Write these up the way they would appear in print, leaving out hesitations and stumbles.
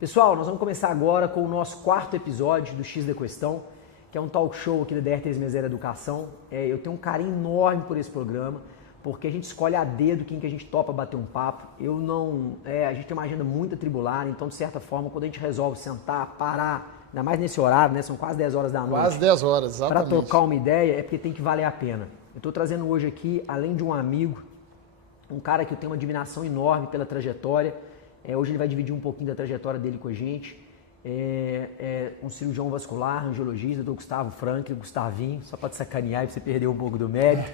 Pessoal, nós vamos começar agora com o nosso quarto episódio do X da Questão, que é um talk show aqui da DR360 Educação. Eu tenho um carinho enorme por esse programa, porque a gente escolhe a dedo quem que a gente topa bater um papo. A gente tem uma agenda muito atribulada, então de certa forma, quando a gente resolve sentar, parar, ainda mais nesse horário, né? São quase 10 horas da noite. Quase 10 horas, exatamente. Para trocar uma ideia, é porque tem que valer a pena. Eu estou trazendo hoje aqui, além de um amigo, um cara que eu tenho uma admiração enorme pela trajetória. Hoje ele vai dividir um pouquinho da trajetória dele com a gente. Um cirurgião vascular, angiologista, do Gustavo Franklin, Gustavinho, só para te sacanear e pra você perder um pouco do mérito.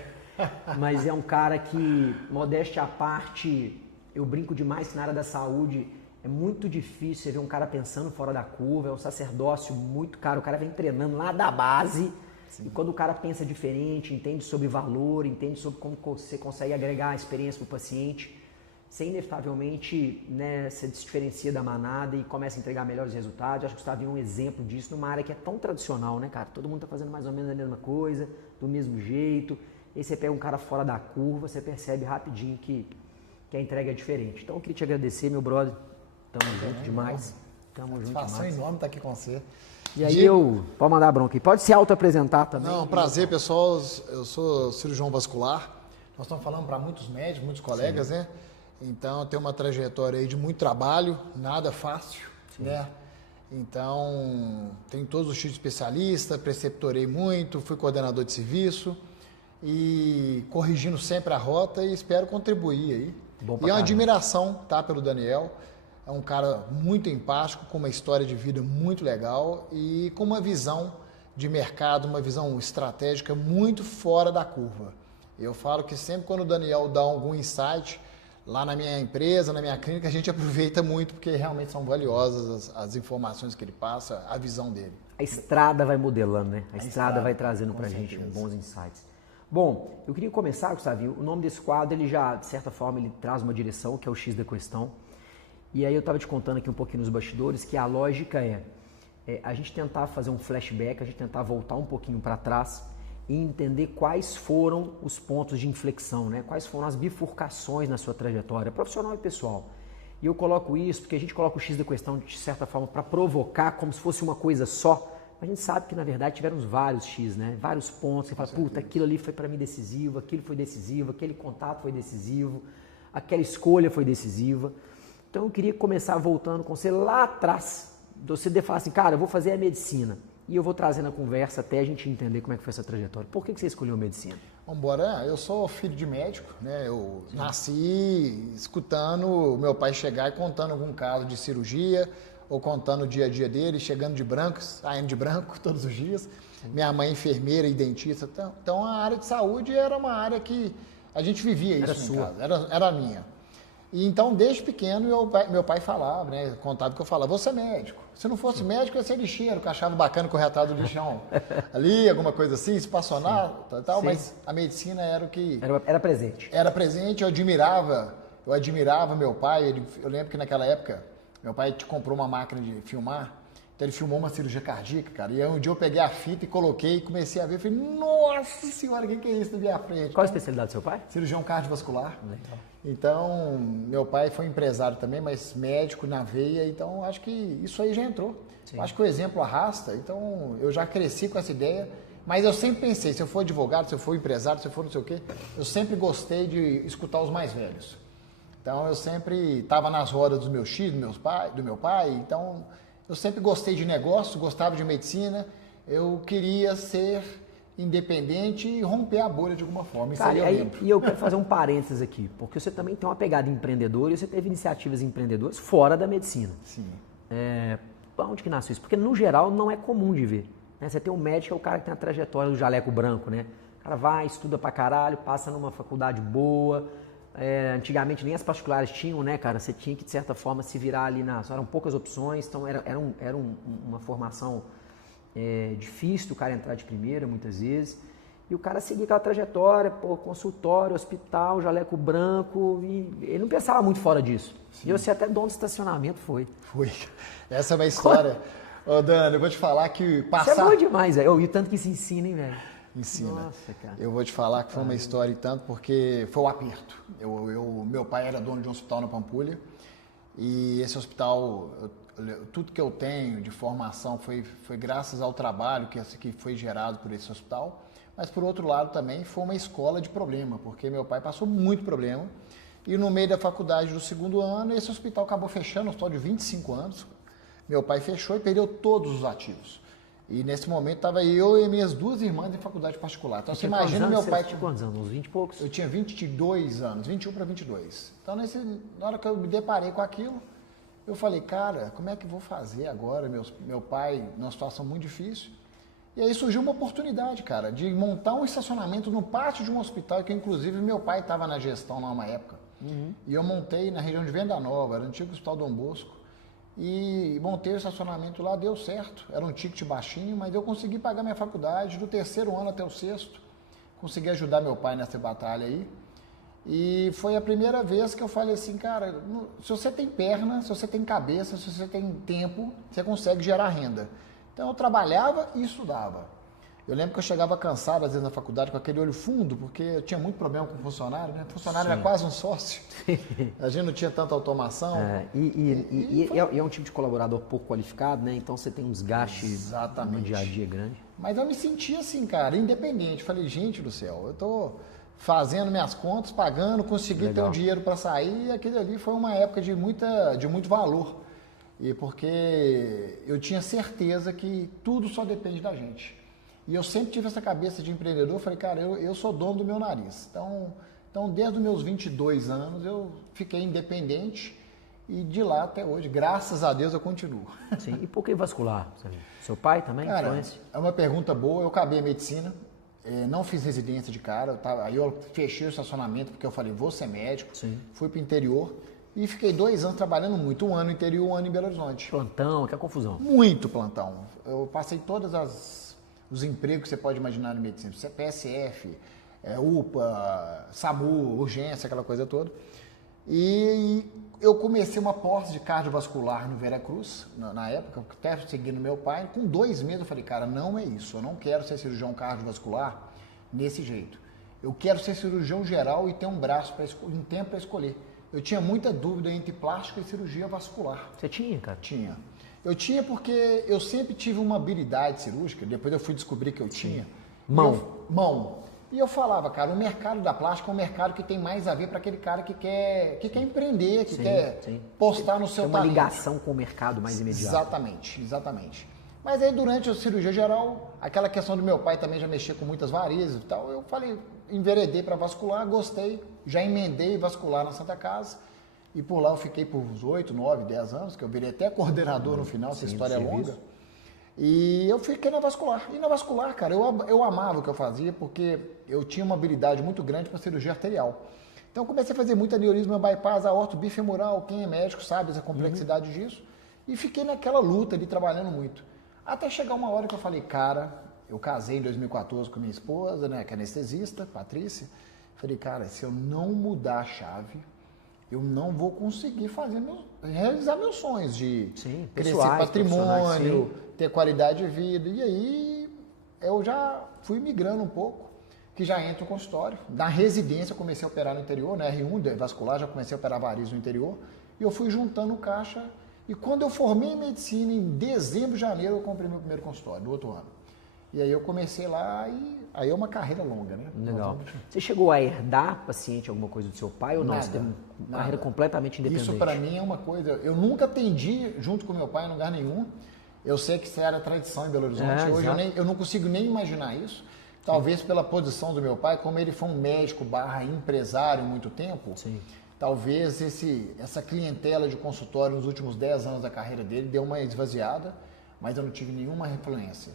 Mas é um cara que, modéstia à parte, eu brinco demais que na área da saúde é muito difícil você ver um cara pensando fora da curva, é um sacerdócio muito caro, o cara vem treinando lá da base. Sim. E quando o cara pensa diferente, entende sobre valor, entende sobre como você consegue agregar a experiência para o paciente, você inevitavelmente, né, se diferencia da manada e começa a entregar melhores resultados. Eu acho que o Gustavinho é um exemplo disso numa área que é tão tradicional, né, cara? Todo mundo tá fazendo mais ou menos a mesma coisa, do mesmo jeito. E aí você pega um cara fora da curva, você percebe rapidinho que a entrega é diferente. Então eu queria te agradecer, meu brother. Tamo junto demais. Tamo junto demais. Satisfação enorme estar aqui com você. E aí pode mandar bronca aí. Pode se auto-apresentar também. Não, prazer, pessoal. Eu sou cirurgião vascular. Nós estamos falando para muitos médicos, muitos colegas, sim, né? Então, eu tenho uma trajetória aí de muito trabalho, nada fácil, sim, né? Então, tenho todos os tipos de especialista, preceptorei muito, fui coordenador de serviço e corrigindo sempre a rota e espero contribuir aí. E é uma admiração, tá, pelo Daniel. É um cara muito empático, com uma história de vida muito legal e com uma visão de mercado, uma visão estratégica muito fora da curva. Eu falo que sempre quando o Daniel dá algum insight, lá na minha empresa, na minha clínica, a gente aproveita muito porque realmente são valiosas as informações que ele passa, a visão dele. A estrada vai modelando, né? A estrada vai trazendo pra gente bons insights. Bom, eu queria começar, Gustavinho, o nome desse quadro, ele já, de certa forma, ele traz uma direção, que é o X da Questão. E aí eu estava te contando aqui um pouquinho nos bastidores que a lógica é a gente tentar fazer um flashback, a gente tentar voltar um pouquinho para trás e entender quais foram os pontos de inflexão, né? Quais foram as bifurcações na sua trajetória profissional e pessoal. E eu coloco isso porque a gente coloca o X da Questão de certa forma para provocar como se fosse uma coisa só. A gente sabe que na verdade tiveram vários X, né? Vários pontos. Você fala, puta, aquilo ali foi para mim decisivo, aquilo foi decisivo, aquele contato foi decisivo, aquela escolha foi decisiva. Então eu queria começar voltando com você lá atrás. Você falar assim, cara, eu vou fazer a medicina. E eu vou trazer na conversa até a gente entender como é que foi essa trajetória. Por que você escolheu a medicina? Vamos embora. Eu sou filho de médico, né? Eu nasci escutando meu pai chegar e contando algum caso de cirurgia, ou contando o dia a dia dele, chegando de branco, saindo de branco todos os dias. Minha mãe enfermeira e dentista. Então a área de saúde era uma área que a gente vivia isso em casa. Era a minha. E então, desde pequeno, meu pai falava, né, contava que eu falava, você é médico. Se não fosse médico, eu ia ser lixeiro, que eu achava bacana correr atrás do lixão ali, alguma coisa assim, espaçonar, tal, mas a medicina era o que... Era presente. Era presente, eu admirava meu pai. Eu lembro que naquela época, meu pai comprou uma máquina de filmar, então ele filmou uma cirurgia cardíaca, cara, e aí um dia eu peguei a fita e coloquei e comecei a ver, falei, nossa senhora, o que é isso na minha frente? Qual a especialidade do seu pai? Cirurgião cardiovascular. Legal. Então, meu pai foi empresário também, mas médico na veia, então acho que isso aí já entrou. Acho que o exemplo arrasta, então eu já cresci com essa ideia, mas eu sempre pensei, se eu for advogado, se eu for empresário, se eu for não sei o quê, eu sempre gostei de escutar os mais velhos. Então, eu sempre estava nas rodas dos meus tios, do meu pai, então eu sempre gostei de negócio, gostava de medicina, eu queria ser independente e romper a bolha de alguma forma. Cara, e eu quero fazer um parênteses aqui, porque você também tem uma pegada empreendedora e você teve iniciativas empreendedoras fora da medicina. Sim. Onde que nasceu isso? Porque no geral não é comum de ver. Né? Você tem um médico, é o cara que tem a trajetória do jaleco branco, né? O cara vai, estuda pra caralho, passa numa faculdade boa. Antigamente nem as particulares tinham, né, cara? Você tinha que, de certa forma, se virar ali eram poucas opções, então era uma formação difícil do cara entrar de primeira, muitas vezes. E o cara seguia aquela trajetória, consultório, hospital, jaleco branco, e ele não pensava muito fora disso. Sim. E você até dono de estacionamento foi. Fui. Essa é uma história. Ô, Dani, eu vou te falar que passar... Isso é bom demais, velho. E o tanto que se ensina, hein, velho? Ensina. Nossa, cara. Eu vou te falar que foi uma história e tanto, porque foi o aperto. Meu pai era dono de um hospital na Pampulha, E esse hospital, tudo que eu tenho de formação foi graças ao trabalho que foi gerado por esse hospital. Mas, por outro lado, também foi uma escola de problema, porque meu pai passou muito problema. E no meio da faculdade do segundo ano, esse hospital acabou fechando, um hospital de 25 anos. Meu pai fechou e perdeu todos os ativos. E nesse momento estava eu e minhas duas irmãs em faculdade particular. Então você imagina meu pai... Você tinha quantos anos? Uns 20 e poucos? Eu tinha 22 anos, 21 para 22. Então na hora que eu me deparei com aquilo, eu falei, cara, como é que eu vou fazer agora? Meu pai numa situação muito difícil. E aí surgiu uma oportunidade, cara, de montar um estacionamento no pátio de um hospital, que inclusive meu pai estava na gestão lá uma época. E eu montei na região de Venda Nova, era o antigo Hospital Dom Bosco. E montei o estacionamento lá, deu certo. Era um ticket baixinho, mas eu consegui pagar minha faculdade do terceiro ano até o sexto. Consegui ajudar meu pai nessa batalha aí. E foi a primeira vez que eu falei assim, cara, se você tem perna, se você tem cabeça, se você tem tempo, você consegue gerar renda. Então eu trabalhava e estudava. Eu lembro que eu chegava cansado, às vezes, na faculdade, com aquele olho fundo, porque eu tinha muito problema com funcionário, né? Funcionário era quase um sócio. A gente não tinha tanta automação. E é um tipo de colaborador pouco qualificado, né? Então você tem um desgaste no dia a dia grande. Mas eu me sentia assim, cara, independente. Falei, gente do céu, eu tô fazendo minhas contas, pagando, consegui ter um dinheiro para sair, e aquilo ali foi uma época de muito valor. E porque eu tinha certeza que tudo só depende da gente. E eu sempre tive essa cabeça de empreendedor, falei, cara, eu sou dono do meu nariz. Então, desde os meus 22 anos, eu fiquei independente e de lá até hoje, graças a Deus, eu continuo. Sim, e por que vascular? Seu pai também? Cara, influência? é uma pergunta boa, eu acabei a medicina, não fiz residência de cara, aí eu fechei o estacionamento porque eu falei, vou ser médico, fui para o interior e fiquei 2 anos trabalhando muito, 1 ano no interior, 1 ano em Belo Horizonte. Plantão, que é confusão. Muito plantão. Eu passei todas os empregos que você pode imaginar na medicina, PSF, UPA, SAMU, urgência, aquela coisa toda. E eu comecei uma pós de cardiovascular no Veracruz, na época, até seguindo meu pai. Com 2 meses eu falei, cara, não é isso, eu não quero ser cirurgião cardiovascular desse jeito. Eu quero ser cirurgião geral e ter um tempo para escolher. Eu tinha muita dúvida entre plástica e cirurgia vascular. Você tinha, cara? Tinha. Eu tinha porque eu sempre tive uma habilidade cirúrgica, depois eu fui descobrir que eu tinha. Mão. E eu falava, cara, o mercado da plástica é um mercado que tem mais a ver para aquele cara que quer empreender, que quer postar no seu talento. Tem uma ligação com o mercado mais imediata. Exatamente. Mas aí durante a cirurgia geral, aquela questão do meu pai também já mexia com muitas varizes e tal, eu falei, enveredei para vascular, gostei, já emendei vascular na Santa Casa. E por lá eu fiquei por uns 8, 9, 10 anos, que eu virei até coordenador no final, essa história é longa. E eu fiquei na vascular. E na vascular, cara, eu amava o que eu fazia, porque eu tinha uma habilidade muito grande para cirurgia arterial. Então eu comecei a fazer muito aneurisma, bypass, aorto, bifemoral, quem é médico sabe essa complexidade disso. E fiquei naquela luta ali, trabalhando muito. Até chegar uma hora que eu falei, cara, eu casei em 2014 com minha esposa, né, que é anestesista, Patrícia. Falei, cara, se eu não mudar a chave, eu não vou conseguir realizar meus sonhos de crescer patrimônio, ter qualidade de vida. E aí eu já fui migrando um pouco, que já entro no consultório. Na residência eu comecei a operar no interior, na R1 vascular, já comecei a operar varizes no interior. E eu fui juntando caixa. E quando eu formei em medicina, em dezembro, janeiro, eu comprei meu primeiro consultório, do outro ano. E aí eu comecei lá e aí é uma carreira longa, né? Legal. Você chegou a herdar paciente alguma coisa do seu pai ou não? Nada, Você tem uma carreira completamente independente? Isso para mim é uma coisa... Eu nunca atendi junto com meu pai em lugar nenhum. Eu sei que isso era tradição em Belo Horizonte. Hoje eu não consigo nem imaginar isso. Talvez pela posição do meu pai, como ele foi um médico / empresário há muito tempo, talvez essa clientela de consultório nos últimos 10 anos da carreira dele deu uma esvaziada, mas eu não tive nenhuma influência.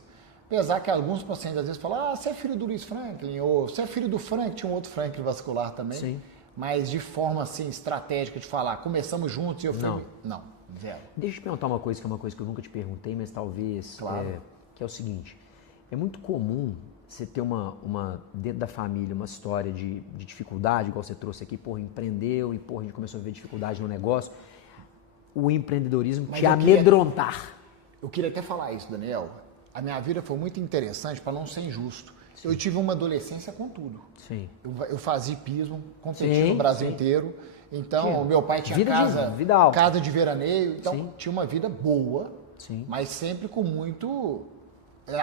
Apesar que alguns pacientes às vezes falam, você é filho do Luiz Franklin, ou você é filho do Frank, tinha um outro Franklin vascular também, mas de forma assim, estratégica de falar, começamos juntos e eu fui... Não, zero. Deixa eu te perguntar uma coisa que é uma coisa que eu nunca te perguntei, mas talvez, que é o seguinte, é muito comum você ter dentro da família uma história de dificuldade, igual você trouxe aqui, empreendeu e a gente começou a ver dificuldade no negócio, o empreendedorismo te amedrontar. Eu queria até falar isso, Daniel. A minha vida foi muito interessante para não ser injusto. Eu tive uma adolescência com tudo. Eu fazia hipismo, competi no Brasil inteiro. Então, meu pai tinha casa de veraneio, então tinha uma vida boa, mas sempre com muito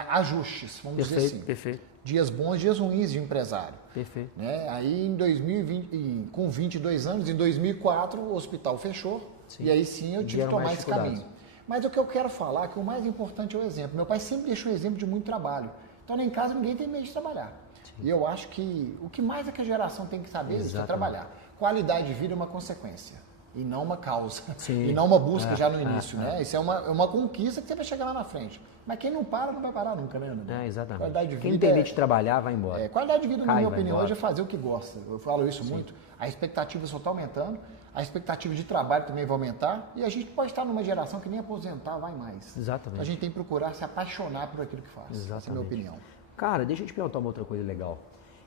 ajustes, vamos dizer assim. Perfeito. Dias bons, dias ruins de empresário. Perfeito. Né? Aí em 2020, com 22 anos, em 2004 o hospital fechou e aí sim eu tive que tomar esse caminho. Mas o que eu quero falar é que o mais importante é o exemplo. Meu pai sempre deixou o exemplo de muito trabalho. Então lá em casa ninguém tem medo de trabalhar. E eu acho que o que mais é que a geração tem que saber é trabalhar. Qualidade de vida é uma consequência e não uma causa. E não uma busca já no início. Né? Isso é uma conquista que você vai chegar lá na frente. Mas quem não para, não vai parar nunca, né, Ana? Exatamente. Qualidade de vida quem tem medo de trabalhar, vai embora. Qualidade de vida, na minha opinião, hoje é fazer o que gosta. Eu falo isso muito. A expectativa só está aumentando, a expectativa de trabalho também vai aumentar e a gente pode estar numa geração que nem aposentar vai mais. Exatamente. A gente tem que procurar se apaixonar por aquilo que faz. Exatamente. Essa é a minha opinião. Cara, deixa eu te perguntar uma outra coisa legal.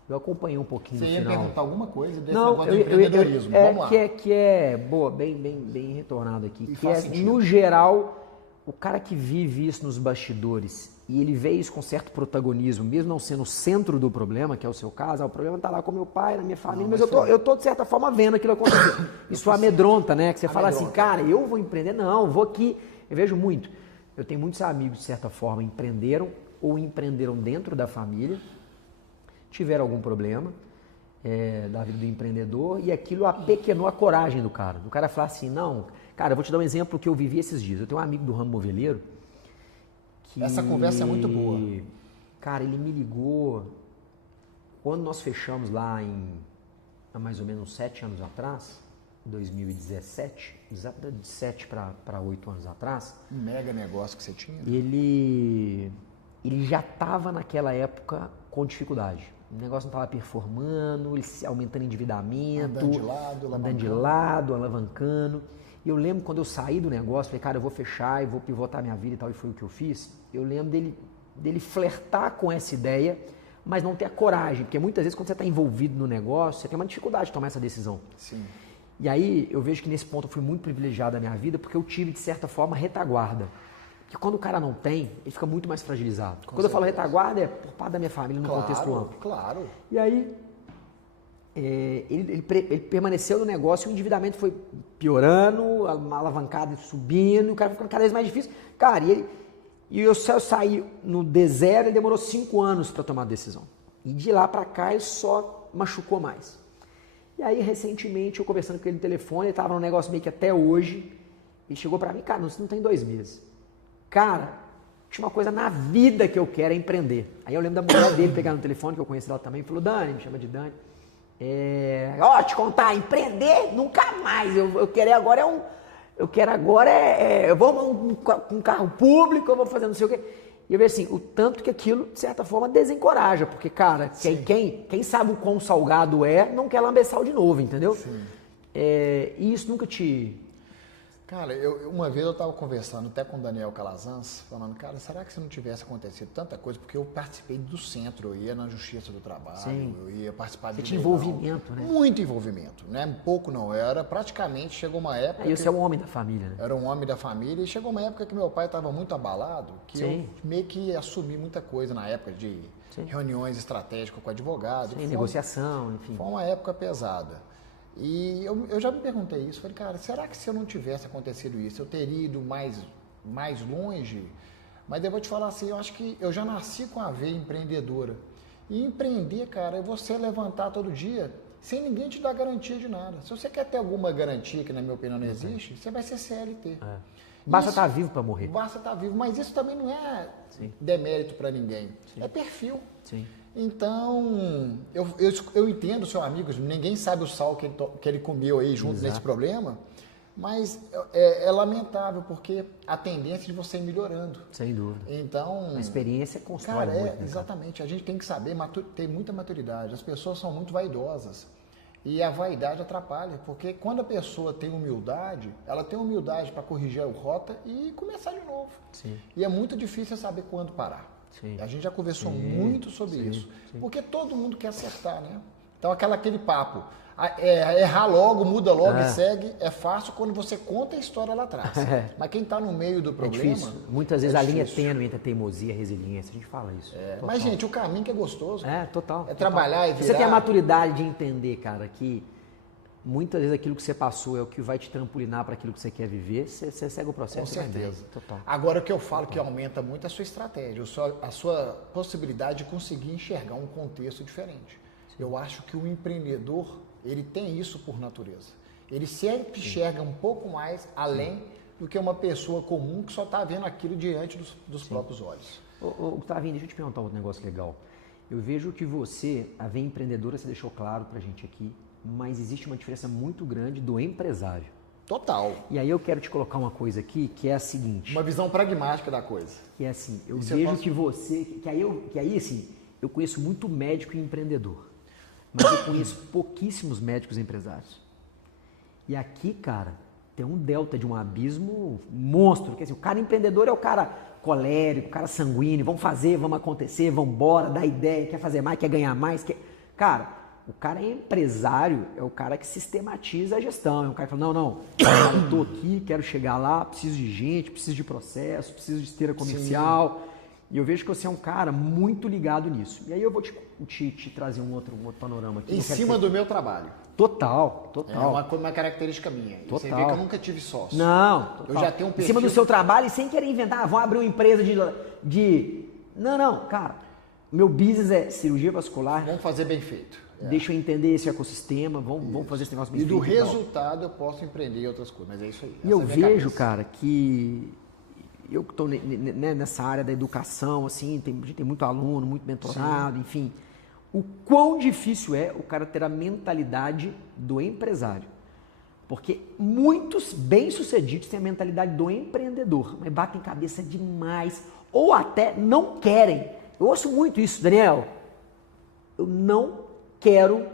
Eu acompanhei um pouquinho no final. Você ia perguntar alguma coisa desse negócio do empreendedorismo. Vamos lá. Que é boa, bem retornado aqui. Que é, no geral, o cara que vive isso nos bastidores e ele vê isso com certo protagonismo, mesmo não sendo o centro do problema, que é o seu caso, o problema está lá com meu pai, na minha família, mas eu tô de certa forma vendo aquilo acontecer. Isso amedronta, né? Que você fala assim, cara, eu vou empreender? Não, vou aqui. Eu vejo muito. Eu tenho muitos amigos, de certa forma, empreenderam ou empreenderam dentro da família, tiveram algum problema da vida do empreendedor e aquilo apequenou a coragem do cara. O cara falar assim, não, cara, eu vou te dar um exemplo que eu vivi esses dias. Eu tenho um amigo do ramo moveleiro que... Essa conversa é muito boa. Cara, ele me ligou quando nós fechamos lá há mais ou menos 7 anos atrás, 2017, exatamente de 7 para 8 anos atrás. Um mega negócio que você tinha. Ele já estava naquela época com dificuldade. O negócio não estava performando, ele aumentando endividamento, andando de lado, alavancando. E eu lembro quando eu saí do negócio, falei, cara, eu vou fechar e vou pivotar minha vida e tal, e foi o que eu fiz. Eu lembro dele flertar com essa ideia, mas não ter a coragem, porque muitas vezes quando você está envolvido no negócio, você tem uma dificuldade de tomar essa decisão. Sim. E aí eu vejo que nesse ponto eu fui muito privilegiado na minha vida, porque eu tive, de certa forma, retaguarda. Porque quando o cara não tem, ele fica muito mais fragilizado. Quando eu falo retaguarda, é por parte da minha família, no contexto amplo. Claro. E aí, ele permaneceu no negócio e o endividamento foi piorando, a alavancada subindo, o cara foi ficando cada vez mais difícil. Cara, eu saí no D0, ele demorou 5 anos para tomar a decisão. E de lá para cá, ele só machucou mais. E aí, recentemente, eu conversando com ele no telefone, ele estava num negócio meio que até hoje, ele chegou para mim, cara, isso não tem 2 meses. Cara, tinha uma coisa na vida que eu quero é empreender. Aí eu lembro da mulher dele pegar no telefone, que eu conheci ela também, e falou, Dani, me chama de Dani. Te contar, empreender nunca mais. Eu quero agora eu vou com um carro público, eu vou fazer não sei o quê. E eu vejo assim, o tanto que aquilo, de certa forma, desencoraja. Porque, cara, quem sabe o quão salgado não quer lamber sal de novo, entendeu? Sim. E isso nunca te... Cara, uma vez eu estava conversando até com o Daniel Calazans, falando, cara, será que se não tivesse acontecido tanta coisa? Porque eu participei do centro, eu ia na Justiça do Trabalho, eu ia participar de... Você tinha envolvimento, né? Muito envolvimento, né? Pouco não, era praticamente, chegou uma época... E você é um homem da família, né? Era um homem da família e chegou uma época que meu pai estava muito abalado, que eu meio que assumi muita coisa na época de reuniões estratégicas com advogados. Negociação, enfim. Foi uma época pesada. E eu já me perguntei isso, falei, cara, será que se eu não tivesse acontecido isso, eu teria ido mais longe? Mas eu vou te falar assim, eu acho que eu já nasci com a veia empreendedora. E empreender, cara, é você levantar todo dia sem ninguém te dar garantia de nada. Se você quer ter alguma garantia, que na minha opinião não existe, você vai ser CLT. Basta estar vivo para morrer. Basta estar vivo, mas isso também não é demérito para ninguém. É perfil. Sim. Então, eu entendo o seu amigo, ninguém sabe o sal que ele comeu aí junto nesse problema, mas é lamentável, porque a tendência de você ir melhorando. Sem dúvida. Então, a experiência constrói cara, muito. Exatamente, a gente tem que saber ter muita maturidade. As pessoas são muito vaidosas e a vaidade atrapalha, porque quando a pessoa tem humildade, ela tem humildade para corrigir a rota e começar de novo. Sim. E é muito difícil saber quando parar. Sim. A gente já conversou muito sobre isso. Porque todo mundo quer acertar, né? Então aquele papo, errar logo, muda logo e segue, é fácil quando você conta a história lá atrás. Mas quem está no meio do problema... É difícil. Muitas vezes a linha é tênue entre a teimosia e a resiliência. A gente fala isso. Mas, gente, o caminho que é gostoso. Total. É trabalhar e virar. Você tem a maturidade de entender, cara, que muitas vezes aquilo que você passou é o que vai te trampolinar para aquilo que você quer viver, você segue o processo. Com certeza. Total. Agora, o que eu falo que aumenta muito a sua estratégia, a sua possibilidade de conseguir enxergar um contexto diferente. Sim. Eu acho que o empreendedor, ele tem isso por natureza. Ele sempre enxerga um pouco mais além do que uma pessoa comum que só está vendo aquilo diante dos próprios olhos. Tavinho, deixa eu te perguntar um negócio legal. Eu vejo que você, a veia empreendedora, você deixou claro pra gente aqui, mas existe uma diferença muito grande do empresário. Total. E aí eu quero te colocar uma coisa aqui, que é a seguinte. Uma visão pragmática da coisa. Que é assim, eu vejo que você, que aí assim, eu conheço muito médico e empreendedor, mas eu conheço pouquíssimos médicos e empresários. E aqui, cara, tem um delta de um abismo monstro, que assim, o cara empreendedor é o cara colérico, o cara sanguíneo, vamos fazer, vamos acontecer, vamos embora, dá ideia, quer fazer mais, quer ganhar mais, quer... Cara, o cara é empresário, é o cara que sistematiza a gestão, é o cara que fala, não, cara, eu tô aqui, quero chegar lá, preciso de gente, preciso de processo, preciso de esteira comercial. Sim. E eu vejo que você é um cara muito ligado nisso. E aí eu vou te trazer um outro panorama aqui. Em cima do meu trabalho. Total. É uma característica minha. Total. Você vê que eu nunca tive sócio. Não. Total. Eu já tenho um perfil... Em cima do seu trabalho e sem querer inventar, vão abrir uma empresa de... Não, cara. Meu business é cirurgia vascular. Vamos fazer bem feito. Deixa eu entender esse ecossistema, vamos fazer esse negócio bem feito. E do resultado eu posso empreender em outras coisas, mas é isso aí. E eu vejo, cara, que... Eu que estou nessa área da educação, assim, a gente tem muito aluno, muito mentorado, enfim. O quão difícil é o cara ter a mentalidade do empresário. Porque muitos bem-sucedidos têm a mentalidade do empreendedor, mas batem cabeça demais, ou até não querem. Eu ouço muito isso, Daniel. Eu não quero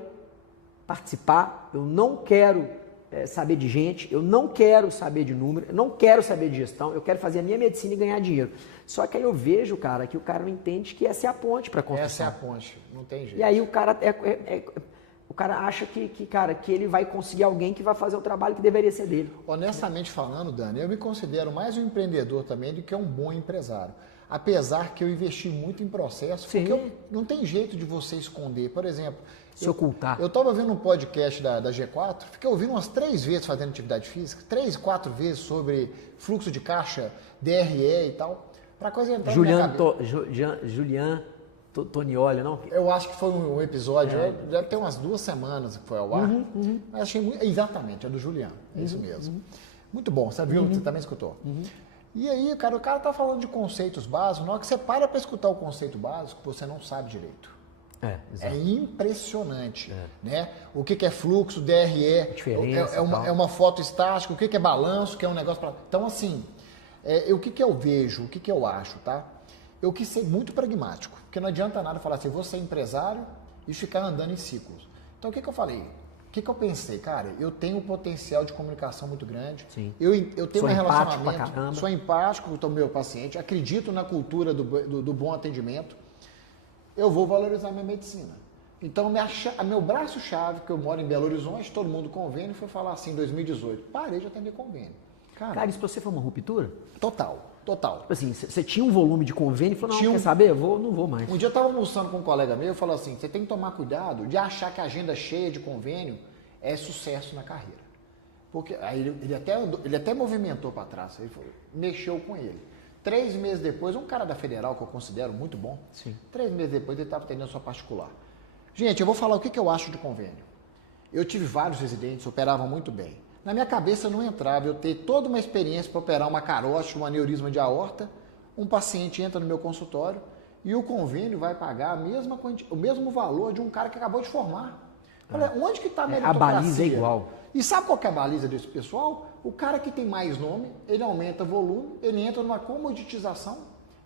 participar, eu não quero saber de gente, eu não quero saber de número, eu não quero saber de gestão, eu quero fazer a minha medicina e ganhar dinheiro. Só que aí eu vejo, cara, que o cara não entende que essa é a ponte para construção. Essa é a ponte, não tem jeito. E aí o cara o cara acha que ele vai conseguir alguém que vai fazer o trabalho que deveria ser dele. Honestamente falando, Dani, eu me considero mais um empreendedor também do que um bom empresário. Apesar que eu investi muito em processo, porque não tem jeito de você esconder. Por exemplo, se ocultar. Eu estava vendo um podcast da G4, fiquei ouvindo umas 3 vezes fazendo atividade física, 3, 4 vezes sobre fluxo de caixa, DRE e tal, para coisa entrar na minha cabeça. Julian Tonioli, não? Eu acho que foi um episódio, deve ter umas 2 semanas que foi ao ar, mas achei muito, exatamente, é do Julian, é isso mesmo. Muito bom, você viu? Você também escutou. E aí, cara, o cara tá falando de conceitos básicos, na hora que você para escutar o conceito básico, você não sabe direito. É impressionante, né? O que é fluxo, DRE, é uma foto estática, o que é balanço, que é um negócio para... Então, assim, o que eu vejo, o que eu acho, tá? Eu quis ser muito pragmático, porque não adianta nada falar assim, vou ser empresário e ficar andando em ciclos. Então, o que eu falei? O que eu pensei? Cara, eu tenho um potencial de comunicação muito grande. Sim. Eu tenho um relacionamento, sou empático com o meu paciente, acredito na cultura do bom atendimento. Eu vou valorizar minha medicina. Então, meu braço-chave, que eu moro em Belo Horizonte, todo mundo convênio, foi falar assim, em 2018, parei de atender convênio. Cara, isso pra você foi uma ruptura? Total. Tipo assim, você tinha um volume de convênio e falou, não, quer saber? Eu não vou mais. Um dia eu estava almoçando com um colega meu e falou assim, você tem que tomar cuidado de achar que a agenda cheia de convênio é sucesso na carreira. Porque aí ele até movimentou para trás, ele falou, mexeu com ele. 3 meses depois, um cara da Federal, que eu considero muito bom, 3 meses depois ele estava atendendo sua particular. Gente, eu vou falar o que eu acho de convênio. Eu tive vários residentes, operavam muito bem. Na minha cabeça não entrava eu ter toda uma experiência para operar uma carótida, um aneurisma de aorta, um paciente entra no meu consultório e o convênio vai pagar o mesmo valor de um cara que acabou de formar. Olha, onde que está a meritocracia? A baliza é igual. E sabe qual que é a baliza desse pessoal? O cara que tem mais nome, ele aumenta volume, ele entra numa comoditização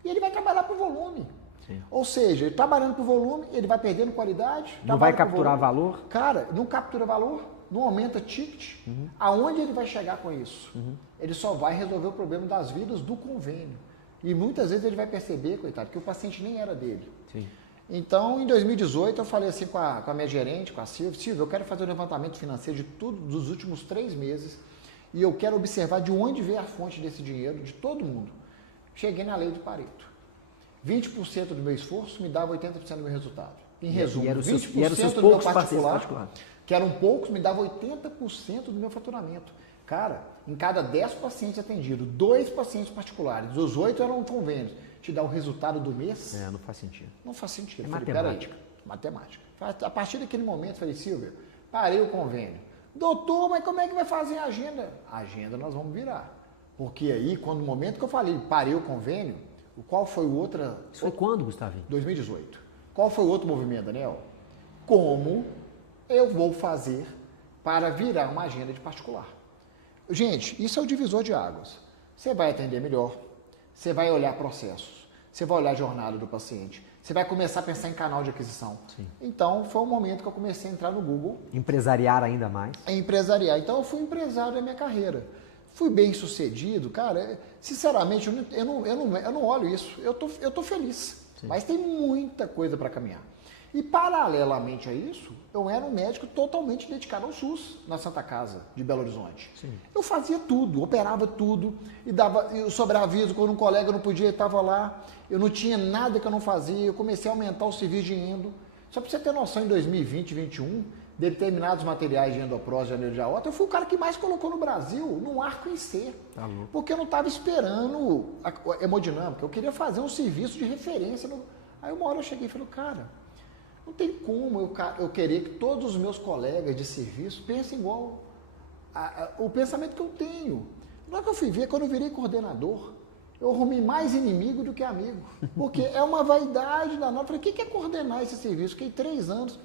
e ele vai trabalhar por volume. Sim. Ou seja, ele trabalhando por volume, ele vai perdendo qualidade. Não vai capturar valor? Cara, não captura valor, não aumenta ticket. Aonde ele vai chegar com isso? Ele só vai resolver o problema das vidas do convênio. E muitas vezes ele vai perceber, coitado, que o paciente nem era dele. Sim. Então, em 2018, eu falei assim com a minha gerente, com a Silvia, eu quero fazer um levantamento financeiro de tudo dos últimos 3 meses e eu quero observar de onde veio a fonte desse dinheiro, de todo mundo. Cheguei na lei do Pareto. 20% do meu esforço me dava 80% do meu resultado. Em resumo, 20% do meu particular que eram poucos, me dava 80% do meu faturamento. Cara, em cada 10 pacientes atendidos, 2 pacientes particulares, os 8 eram convênios. Te dá o resultado do mês? Não faz sentido. Não faz sentido. É Falei, matemática. Matemática. A partir daquele momento, falei, Silvia, parei o convênio. Doutor, mas como é que vai fazer a agenda? A agenda nós vamos virar. Porque aí, quando no momento que eu falei, parei o convênio, qual foi o outro... Isso foi quando, Gustavinho? 2018. Qual foi o outro movimento, Daniel? Como eu vou fazer para virar uma agenda de particular? Gente, isso é o divisor de águas. Você vai atender melhor, você vai olhar processos, você vai olhar a jornada do paciente, você vai começar a pensar em canal de aquisição. Sim. Então, foi o momento que eu comecei a entrar no Google. Empresariar ainda mais. Empresariar. Então, eu fui empresário da minha carreira. Fui bem sucedido, cara. Sinceramente, eu não olho isso. Eu tô feliz. Sim. Mas tem muita coisa para caminhar. E, paralelamente a isso, eu era um médico totalmente dedicado ao SUS, na Santa Casa de Belo Horizonte. Sim. Eu fazia tudo, operava tudo, e dava o sobreaviso, quando um colega não podia, estava lá. Eu não tinha nada que eu não fazia, eu comecei a aumentar o serviço de endo. Só para você ter noção, em 2020 e 2021, determinados materiais de endoprose, de anel de aorta, eu fui o cara que mais colocou no Brasil, no arco em C. Tá louco. Porque eu não estava esperando a hemodinâmica, eu queria fazer um serviço de referência. Aí uma hora eu cheguei e falei, cara, não tem como eu querer que todos os meus colegas de serviço pensem igual o pensamento que eu tenho. Na hora que eu fui ver, quando eu virei coordenador, eu arrumei mais inimigo do que amigo. Porque é uma vaidade danada. Eu falei, o que é coordenar esse serviço? Fiquei 3 anos,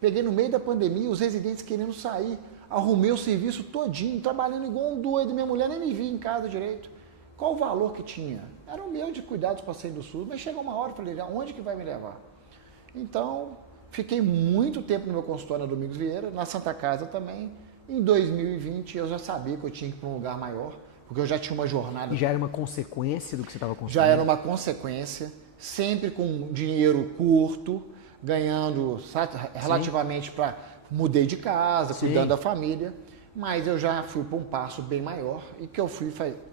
peguei no meio da pandemia, os residentes querendo sair, arrumei o serviço todinho, trabalhando igual um doido, minha mulher nem me via em casa direito. Qual o valor que tinha? Era o meu de cuidar dos pacientes do SUS, mas chegou uma hora, eu falei, aonde que vai me levar? Então, fiquei muito tempo no meu consultório na Domingos Vieira, na Santa Casa também. Em 2020, eu já sabia que eu tinha que ir para um lugar maior, porque eu já tinha uma jornada. E já era uma consequência do que você estava construindo? Já era uma consequência, sempre com dinheiro curto, ganhando relativamente para... Mudei de casa, Sim. cuidando da família, mas eu já fui para um passo bem maior e que eu fui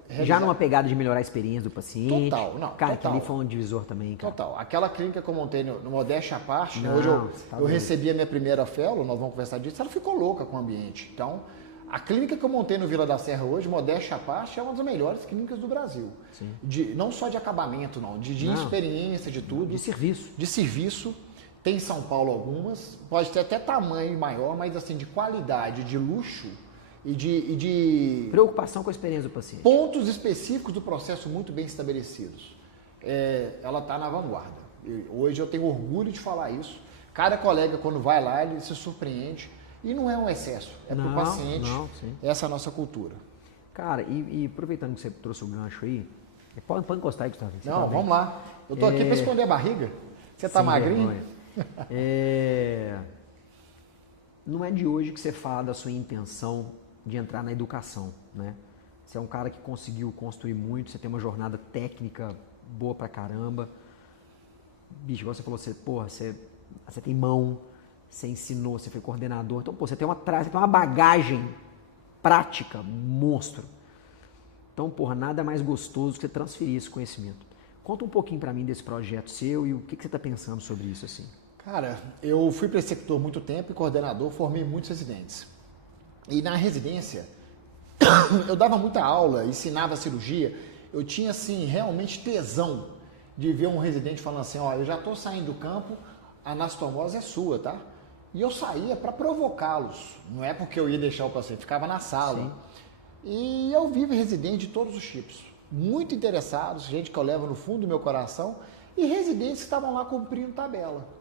realizar. Já numa pegada de melhorar a experiência do paciente? Total, não. Cara, total. aquele foi um divisor também, cara. Total. Aquela clínica que eu montei no Modéstia à Parte, Não, hoje tá eu recebi a minha primeira fellow, nós vamos conversar disso, ela ficou louca com o ambiente. Então, a clínica que eu montei no Vila da Serra hoje, Modéstia à Parte, é uma das melhores clínicas do Brasil. Sim. Não só de acabamento, não, de experiência, de tudo. De serviço. De serviço. Tem em São Paulo algumas, pode ter até tamanho maior, mas assim, de qualidade, de luxo e de Preocupação com a experiência do paciente. pontos específicos do processo muito bem estabelecidos. Ela está na vanguarda. Hoje eu tenho orgulho de falar isso. Cada colega, quando vai lá, ele se surpreende. E não é um excesso, é para o paciente. Essa é a nossa cultura. Cara, e aproveitando que você trouxe o gancho aí, pode encostar aí, Gustavo. Não, vamos lá. Eu tô aqui para esconder a barriga. Você tá magrinho? Não é de hoje que você fala da sua intenção de entrar na educação, né? Você é um cara que conseguiu construir muito, você tem uma jornada técnica boa pra caramba. Bicho, igual você falou, você tem mão, você ensinou, você foi coordenador. Então, você tem uma bagagem prática, monstro. Então, nada mais gostoso que você transferir esse conhecimento. Conta um pouquinho pra mim desse projeto seu e o que você tá pensando sobre isso, assim. Cara, eu fui preceptor muito tempo e coordenador, formei muitos residentes. E na residência, eu dava muita aula, ensinava cirurgia. Eu tinha, assim, realmente tesão de ver um residente falando assim, ó, eu já estou saindo do campo, a anastomose é sua, tá? E eu saía para provocá-los. Não é porque eu ia deixar o paciente, ficava na sala. Sim. E eu vi residentes de todos os tipos. Muito interessados, gente que eu levo no fundo do meu coração, e residentes que estavam lá cumprindo tabela.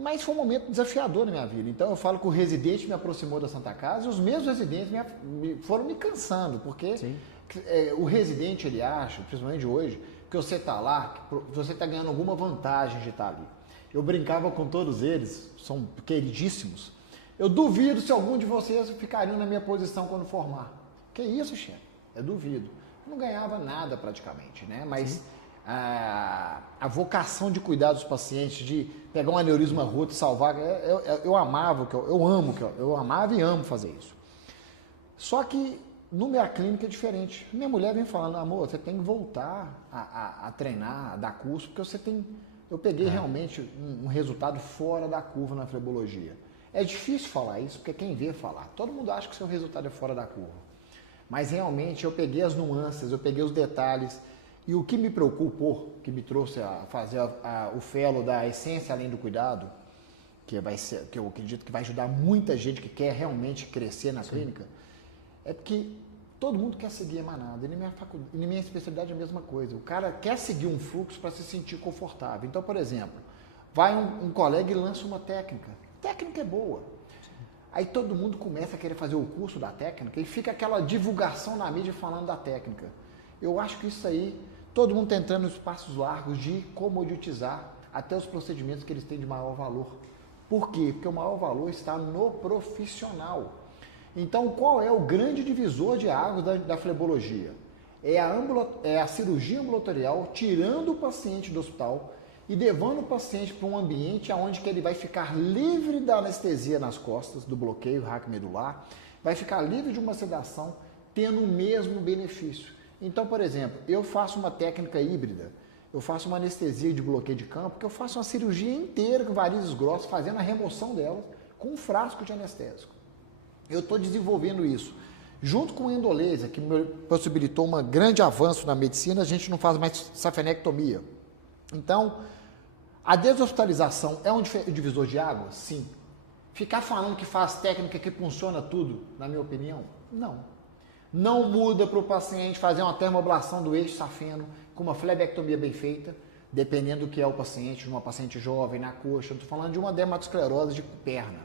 Mas foi um momento desafiador na minha vida. Então eu falo que o residente me aproximou da Santa Casa e os mesmos residentes foram me cansando, porque o residente ele acha, principalmente hoje, que você está lá, que você está ganhando alguma vantagem de estar ali. Eu brincava com todos eles, são queridíssimos. Eu duvido se algum de vocês ficariam na minha posição quando formar. Que isso, chefe? Eu duvido. Eu não ganhava nada praticamente, né? Mas a vocação de cuidar dos pacientes, de pegar um aneurisma agudo e salvar, eu amava, eu amava e amo fazer isso. Só que no minha clínica é diferente. Minha mulher vem falando, amor, você tem que voltar a treinar, a dar curso, porque você tem... Eu peguei realmente um resultado fora da curva na flebologia. É difícil falar isso, porque quem vê falar. Todo mundo acha que o seu resultado é fora da curva. Mas realmente eu peguei as nuances, eu peguei os detalhes. E o que me preocupou, que me trouxe a fazer o fellow da Essência Além do Cuidado, que eu acredito que vai ajudar muita gente que quer realmente crescer na clínica, é porque todo mundo quer seguir a manada. E na minha especialidade é a mesma coisa. O cara quer seguir um fluxo para se sentir confortável. Então, por exemplo, vai um colega e lança uma técnica. Técnica é boa. Aí todo mundo começa a querer fazer o curso da técnica e fica aquela divulgação na mídia falando da técnica. Eu acho que isso aí, todo mundo está entrando nos passos largos de comoditizar até os procedimentos que eles têm de maior valor. Por quê? Porque o maior valor está no profissional. Então, qual é o grande divisor de águas da flebologia? É a cirurgia ambulatorial tirando o paciente do hospital e levando o paciente para um ambiente onde que ele vai ficar livre da anestesia nas costas, do bloqueio raquimedular, vai ficar livre de uma sedação, tendo o mesmo benefício. Então, por exemplo, eu faço uma técnica híbrida, eu faço uma anestesia de bloqueio de campo, que eu faço uma cirurgia inteira com varizes grossos, fazendo a remoção delas com um frasco de anestésico. Eu estou desenvolvendo isso. Junto com o endolaser, que me possibilitou um grande avanço na medicina, a gente não faz mais safenectomia. Então, a deshospitalização é um divisor de água? Sim. Ficar falando que faz técnica que funciona tudo, na minha opinião, não. Não muda para o paciente fazer uma termoablação do eixo safeno com uma flebectomia bem feita, dependendo do que é o paciente, numa paciente jovem, na coxa. Estou falando de uma dermatosclerose de perna.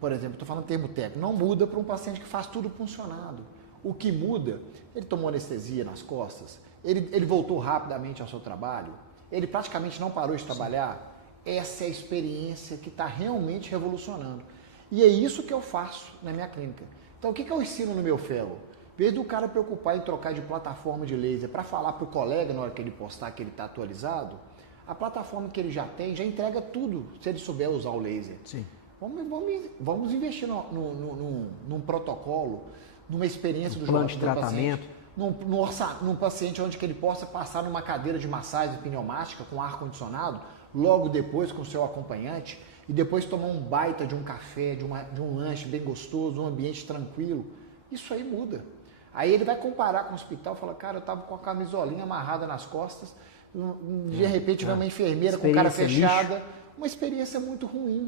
Por exemplo, estou falando termo técnico. Não muda para um paciente que faz tudo funcionado. O que muda, ele tomou anestesia nas costas, ele voltou rapidamente ao seu trabalho, ele praticamente não parou de trabalhar. Essa é a experiência que está realmente revolucionando. E é isso que eu faço na minha clínica. Então, o que eu ensino no meu fellow? Em vez do cara preocupar em trocar de plataforma de laser para falar para o colega na hora que ele postar que ele está atualizado, a plataforma que ele já tem já entrega tudo, se ele souber usar o laser. Sim. Vamos investir num protocolo, numa experiência do plano de tratamento. Num paciente onde que ele possa passar numa cadeira de massagem pneumática com ar-condicionado, logo depois com o seu acompanhante, e depois tomar um baita de um café, de um lanche bem gostoso, um ambiente tranquilo. Isso aí muda. Aí ele vai comparar com o hospital e fala, cara, eu estava com a camisolinha amarrada nas costas, de repente vem uma enfermeira com cara fechada, lixo. Uma experiência muito ruim.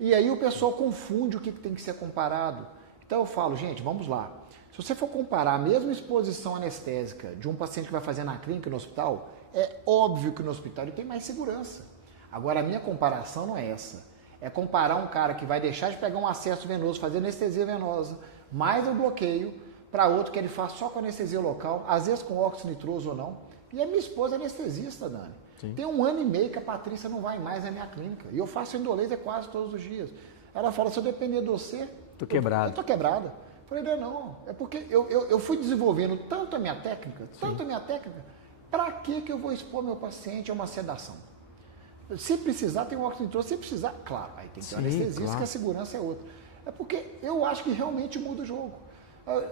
E aí o pessoal confunde o que tem que ser comparado. Então eu falo, gente, vamos lá. Se você for comparar a mesma exposição anestésica de um paciente que vai fazer na clínica e no hospital, é óbvio que no hospital ele tem mais segurança. Agora, a minha comparação não é essa. É comparar um cara que vai deixar de pegar um acesso venoso, fazer anestesia venosa, mais o bloqueio, para outro que ele faz só com anestesia local, às vezes com óxido nitroso ou não. E a minha esposa é anestesista, Dani. Sim. Tem 1 ano e meio que a Patrícia não vai mais na minha clínica. E eu faço endolaser quase todos os dias. Ela fala, se eu depender de você... Tô quebrado. Eu tô quebrada. Eu falei, não, é porque eu fui desenvolvendo tanto a minha técnica, para que eu vou expor meu paciente a uma sedação? Se precisar, tem um óxido nitroso. Se precisar, claro, aí tem que ter anestesia, claro. Que a segurança é outra. É porque eu acho que realmente muda o jogo.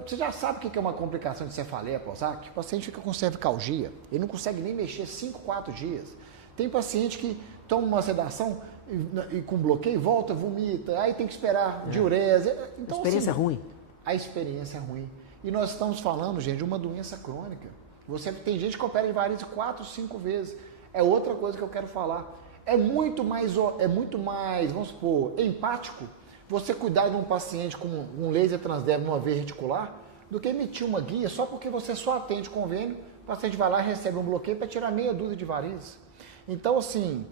Você já sabe o que é uma complicação de cefaleia pós-acto? O paciente fica com cervicalgia, ele não consegue nem mexer 5, 4 dias. Tem paciente que toma uma sedação e com bloqueio, volta, vomita, aí tem que esperar diurese. Então, a experiência assim, é ruim. A experiência é ruim. E nós estamos falando, gente, de uma doença crônica. Tem gente que opera de varize 4, 5 vezes. É outra coisa que eu quero falar. É muito mais, vamos supor, empático você cuidar de um paciente com um laser transdermo numa veia reticular do que emitir uma guia só porque você só atende convênio, o paciente vai lá e recebe um bloqueio para tirar meia dúzia de varizes. Então, assim,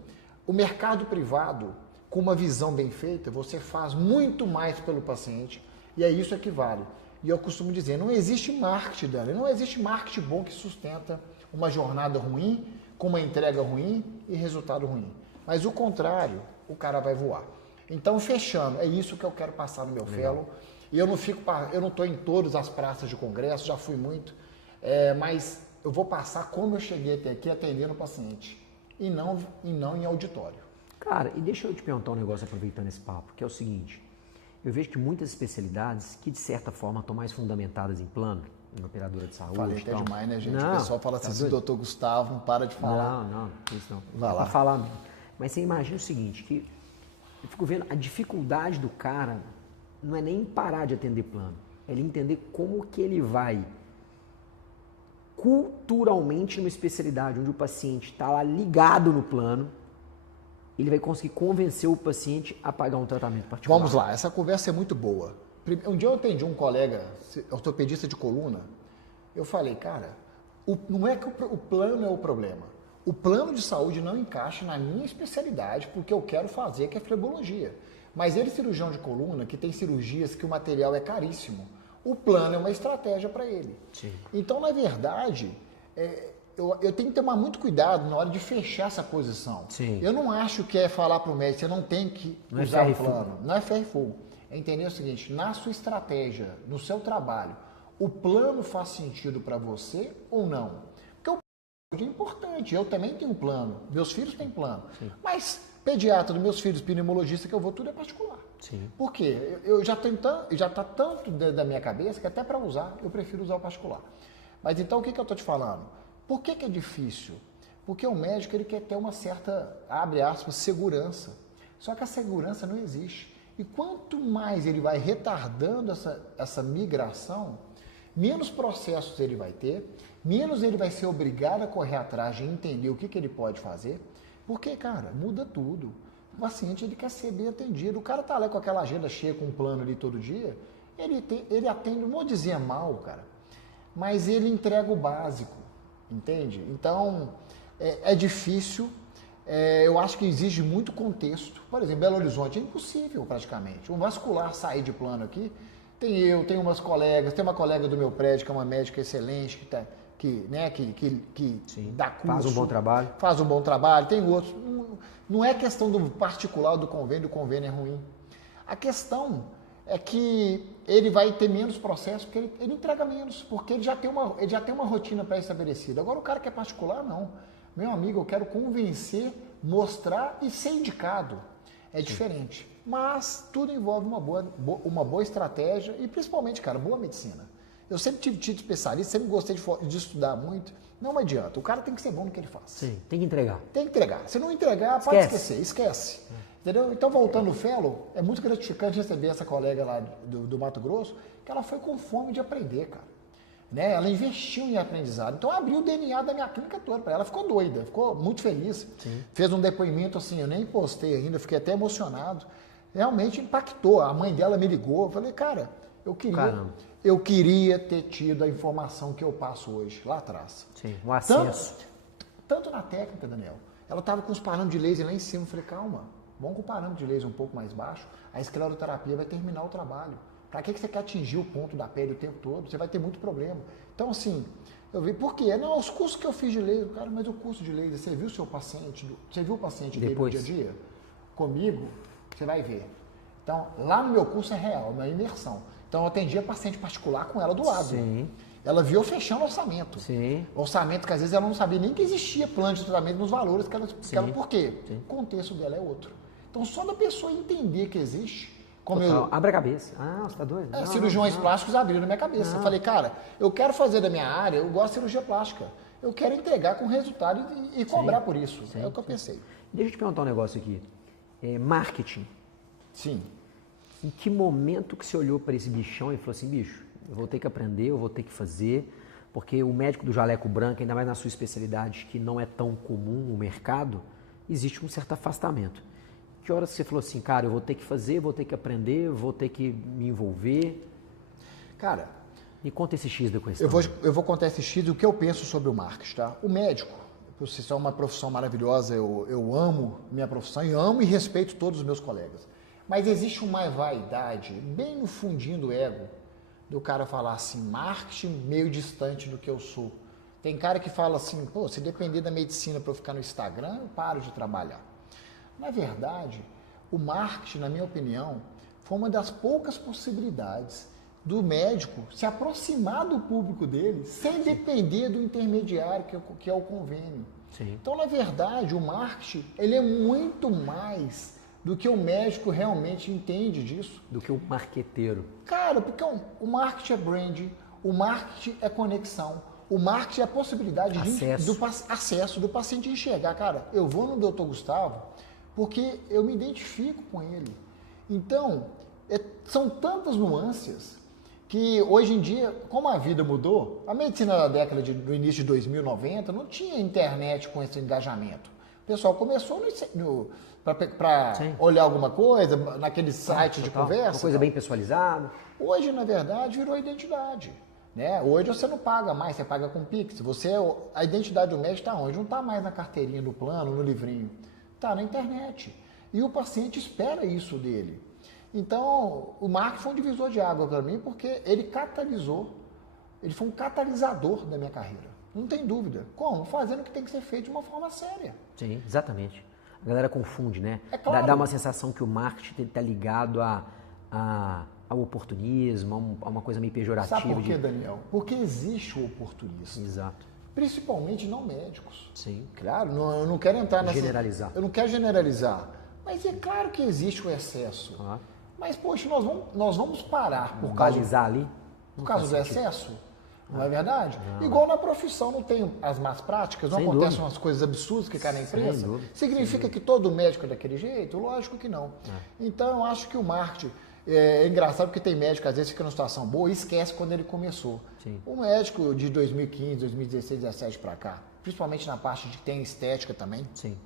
o mercado privado, com uma visão bem feita, você faz muito mais pelo paciente e é isso que vale. E eu costumo dizer, não existe marketing, Dani, não existe marketing bom que sustenta uma jornada ruim, com uma entrega ruim e resultado ruim. Mas o contrário, o cara vai voar. Então, fechando, é isso que eu quero passar no meu fellow. E eu não estou em todas as praças de congresso, já fui muito, mas eu vou passar como eu cheguei até aqui atendendo o paciente e não em auditório. Cara, e deixa eu te perguntar um negócio aproveitando esse papo, que é o seguinte, eu vejo que muitas especialidades que de certa forma estão mais fundamentadas em plano, em operadora de saúde. Falei até então, demais, né, gente? Não, o pessoal fala assim, doutor Gustavo, não para de falar. Não, isso não. Vai lá. Para falar mesmo. Mas você imagina o seguinte, que eu fico vendo a dificuldade do cara não é nem parar de atender plano, é ele entender como que ele vai culturalmente numa especialidade onde o paciente está lá ligado no plano, ele vai conseguir convencer o paciente a pagar um tratamento particular. Vamos lá, essa conversa é muito boa. Um dia eu atendi um colega, ortopedista de coluna, eu falei, cara, não é que o plano é o problema. O plano de saúde não encaixa na minha especialidade, porque eu quero fazer, que é flebologia. Mas ele, cirurgião de coluna, que tem cirurgias que o material é caríssimo, o plano é uma estratégia para ele. Sim. Então, na verdade, eu tenho que tomar muito cuidado na hora de fechar essa posição. Sim. Eu não acho que é falar para o médico, você não tem que usar o plano. Não é ferro e fogo. É entender o seguinte, na sua estratégia, no seu trabalho, o plano faz sentido para você ou não? Porque o plano é importante, eu também tenho um plano, meus filhos têm plano. Sim. Mas pediatra dos meus filhos, pneumologista que eu vou, tudo é particular. Sim. Por quê? Eu já está tanto da minha cabeça que até para usar, eu prefiro usar o particular. Mas então o que eu estou te falando? Por que é difícil? Porque o médico ele quer ter uma certa, abre aspas, segurança. Só que a segurança não existe. E quanto mais ele vai retardando essa migração, menos processos ele vai ter, menos ele vai ser obrigado a correr atrás de entender o que ele pode fazer. Porque, cara, muda tudo. O paciente ele quer ser bem atendido. O cara tá lá com aquela agenda cheia, com um plano ali todo dia, ele atende, não vou dizer mal, cara, mas ele entrega o básico, entende? Então, é difícil. Eu acho que exige muito contexto. Por exemplo, Belo Horizonte é impossível praticamente. Um vascular sair de plano aqui, tenho umas colegas, tem uma colega do meu prédio que é uma médica excelente, que dá curso. Faz um bom trabalho. Faz um bom trabalho, tem outros. Não é questão do particular do convênio, o convênio é ruim. A questão é que ele vai ter menos processo, porque ele entrega menos, porque ele já tem uma rotina pré-estabelecida. Agora o cara que é particular, não. Meu amigo, eu quero convencer, mostrar e ser indicado. É diferente. Mas tudo envolve uma boa estratégia e principalmente, cara, boa medicina. Eu sempre tive título especialista, sempre gostei de estudar muito. Não adianta, o cara tem que ser bom no que ele faz. Sim, tem que entregar. Tem que entregar. Se não entregar, pode esquecer, esquece. Entendeu? Então, voltando ao fellow, é muito gratificante receber essa colega lá do Mato Grosso, que ela foi com fome de aprender, cara. Né? Ela investiu em aprendizado. Então, abriu o DNA da minha clínica toda para ela. Ficou doida, ficou muito feliz. Sim. Fez um depoimento assim, eu nem postei ainda, fiquei até emocionado. Realmente impactou. A mãe dela me ligou. Eu falei, cara, eu queria ter tido a informação que eu passo hoje, lá atrás. Sim, o acesso. Tanto na técnica, Daniel. Ela estava com os parâmetros de laser lá em cima. Eu falei, calma, vamos com o parâmetro de laser um pouco mais baixo. A escleroterapia vai terminar o trabalho. Para que você quer atingir o ponto da pele o tempo todo? Você vai ter muito problema. Então, assim, eu vi, por quê? Não, os cursos que eu fiz de laser, cara, mas o curso de laser, você viu o seu paciente, você viu o paciente dele no dia a dia? Comigo, você vai ver. Então, lá no meu curso é real, é uma imersão. Então, eu atendia paciente particular com ela do lado. Sim. Ela viu eu fechando o orçamento. Sim. Orçamento que às vezes ela não sabia nem que existia plano de tratamento nos valores que ela por quê? Sim. O contexto dela é outro. Então, só da pessoa entender que existe. Abre a cabeça. Ah, você tá doido? Cirurgiões plásticos abriram na minha cabeça. Eu falei, cara, eu quero fazer da minha área, eu gosto de cirurgia plástica. Eu quero entregar com resultado e cobrar por isso. É o que eu pensei. Deixa eu te perguntar um negócio aqui. Marketing. Sim. Em que momento que você olhou para esse bichão e falou assim, bicho, eu vou ter que aprender, eu vou ter que fazer, porque o médico do jaleco branco, ainda mais na sua especialidade, que não é tão comum o mercado, existe um certo afastamento. Que horas você falou assim, cara, eu vou ter que fazer, vou ter que aprender, vou ter que me envolver? Cara, me conta esse X da questão. Eu vou contar esse X do que eu penso sobre o marketing, tá? O médico, por si só, é uma profissão maravilhosa, eu amo minha profissão e amo e respeito todos os meus colegas. Mas existe uma vaidade, bem no fundinho do ego, do cara falar assim, marketing meio distante do que eu sou. Tem cara que fala assim, pô, se depender da medicina para eu ficar no Instagram, eu paro de trabalhar. Na verdade, o marketing, na minha opinião, foi uma das poucas possibilidades do médico se aproximar do público dele sem depender do intermediário que é o convênio. Sim. Então, na verdade, o marketing ele é muito mais do que o médico realmente entende disso. Do que o marqueteiro. Cara, porque o marketing é branding, o marketing é conexão, o marketing é a possibilidade do acesso do paciente enxergar. Cara, eu vou no Dr. Gustavo porque eu me identifico com ele. Então, são tantas nuances que hoje em dia, como a vida mudou, a medicina da década do início de 2090 não tinha internet com esse engajamento. O pessoal começou para olhar alguma coisa, naquele site de conversa. Uma coisa bem pessoalizada. Hoje, na verdade, virou identidade. Né? Hoje você não paga mais, você paga com Pix. A identidade do médico está onde? Não está mais na carteirinha do plano, no livrinho. Está na internet. E o paciente espera isso dele. Então, o marketing foi um divisor de água para mim, porque ele catalisou, ele foi um catalisador da minha carreira. Não tem dúvida. Como? Fazendo o que tem que ser feito de uma forma séria. Sim, exatamente. A galera confunde, né? É claro. Dá uma sensação que o marketing está ligado ao oportunismo, a uma coisa meio pejorativa. Sabe por quê, Daniel? Porque existe o oportunista. Exato. Principalmente não médicos. Sim. Claro, eu não quero entrar nessa... Generalizar. Eu não quero generalizar. Mas é claro que existe o excesso. Ah. Mas, poxa, nós vamos parar por Balizar ali? Por causa do excesso? Não é verdade? Não. Igual na profissão, não tem as más práticas, não acontecem umas coisas absurdas que caem na empresa. Significa que todo médico é daquele jeito? Lógico que não. Então, eu acho que o marketing... É engraçado porque tem médico que às vezes fica numa situação boa e esquece quando ele começou. Sim. O médico de 2015, 2016, 2017 para cá, principalmente na parte de que tem estética também, sim,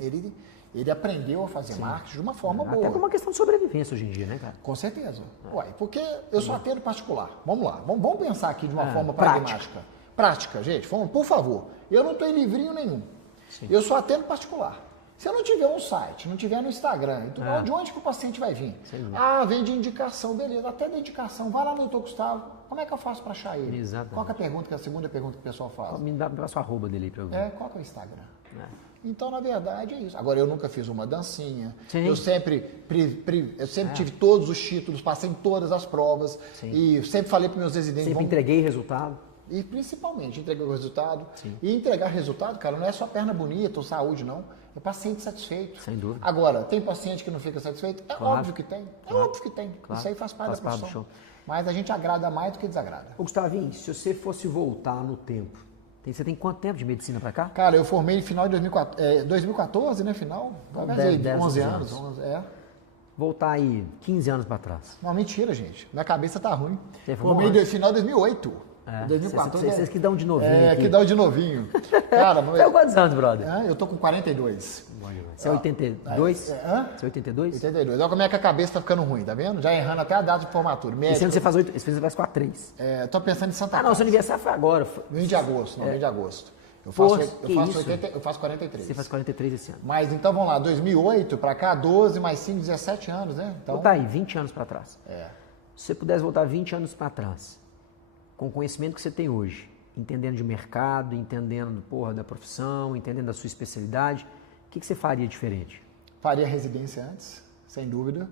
ele aprendeu a fazer marketing de uma forma boa. Até como uma questão de sobrevivência hoje em dia, né, cara? Com certeza. Uai, porque eu só atendo particular. Vamos lá, vamos pensar aqui de uma forma pragmática. Prática, gente, por favor. Eu não estou em livrinho nenhum. Sim. Eu só atendo particular. Se eu não tiver um site, não tiver no Instagram, então de onde que o paciente vai vir? Sim. Vem de indicação, beleza. Até da indicação, vai lá no Dr. Gustavo, como é que eu faço para achar ele? Exatamente. Qual que é a pergunta, que é a segunda pergunta que o pessoal faz? Me dá o arroba dele aí para eu ver. Qual que é o Instagram? Então, na verdade, é isso. Agora, eu nunca fiz uma dancinha. Sim. Eu sempre tive todos os títulos, passei em todas as provas. Sim. E sempre falei para meus residentes... Sempre entreguei resultado. E principalmente entregar o resultado. Sim. E entregar resultado, cara, não é só perna bonita ou saúde, não. É paciente satisfeito. Sem dúvida. Agora, tem paciente que não fica satisfeito? É óbvio que tem. É óbvio que tem. Claro. Isso aí faz parte da profissão. Mas a gente agrada mais do que desagrada. Ô, Gustavinho, se você fosse voltar no tempo, você tem quanto tempo de medicina pra cá? Cara, eu formei no final de 2014, né? Final. 11 anos. Voltar aí 15 anos pra trás. Não, mentira, gente. Minha cabeça tá ruim. Formei no final de 2008. 2014. Vocês que dão de novinho. Que dão de novinho. Cara, você é quantos anos, brother? Eu tô com 42. Você é 82? Você é 82? 82. Olha como é que a cabeça tá ficando ruim, tá vendo? Já errando até a data de formatura. Esse ano você faz 8, esse ano você faz 4-3. Tô pensando em Santa Casa. Não, seu aniversário foi agora. Mês de agosto, mês de agosto. Eu faço 43. Você faz 43 esse ano. Mas então vamos lá, 2008 pra cá, 12 mais 5, 17 anos, né? Então, voltar aí, 20 anos pra trás. Se você pudesse voltar 20 anos pra trás, com o conhecimento que você tem hoje, entendendo de mercado, entendendo da profissão, entendendo da sua especialidade, o que você faria diferente? Faria residência antes, sem dúvida.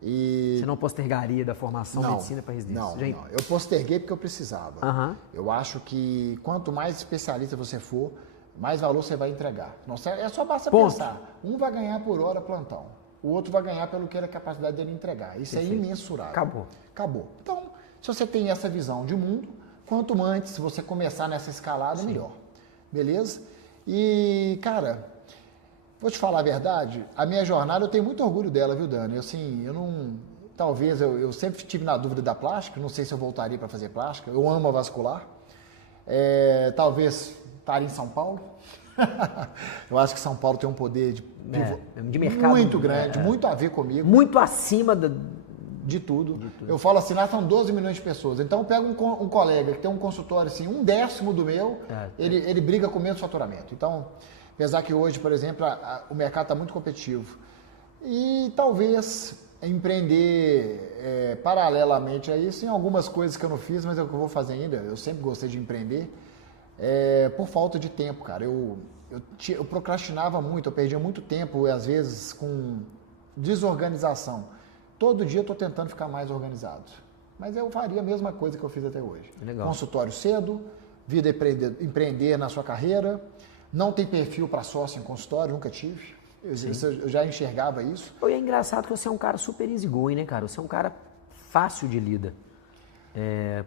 E... Você não postergaria da formação de medicina para residência? Não. Eu posterguei porque eu precisava. Eu acho que quanto mais especialista você for, mais valor você vai entregar. Não, é só basta pensar. Um vai ganhar por hora plantão, o outro vai ganhar pelo que é a capacidade dele entregar. Isso é imensurável. Acabou. Então, se você tem essa visão de mundo, quanto antes você começar nessa escalada, melhor. Beleza? E, cara, vou te falar a verdade, a minha jornada, eu tenho muito orgulho dela, viu, Dani? Assim, talvez eu sempre tive na dúvida da plástica, não sei se eu voltaria para fazer plástica, eu amo a vascular. Talvez estaria em São Paulo. Eu acho que São Paulo tem um poder de mercado muito grande, muito a ver comigo. Muito acima de tudo. Eu falo assim, lá são 12 milhões de pessoas. Então eu pego um colega que tem um consultório assim, 1/10 do meu, ele briga com menos faturamento. Então, apesar que hoje, por exemplo, o mercado está muito competitivo. E talvez empreender paralelamente a isso, em algumas coisas que eu não fiz, mas é o que eu vou fazer ainda. Eu sempre gostei de empreender, por falta de tempo, cara. Eu procrastinava muito, eu perdia muito tempo, às vezes, com desorganização. Todo dia eu estou tentando ficar mais organizado. Mas eu faria a mesma coisa que eu fiz até hoje. Legal. Consultório cedo, vida empreender na sua carreira. Não tem perfil para sócio em consultório, nunca tive. Eu já enxergava isso. E é engraçado que você é um cara super easygoing, né, cara? Você é um cara fácil de lida.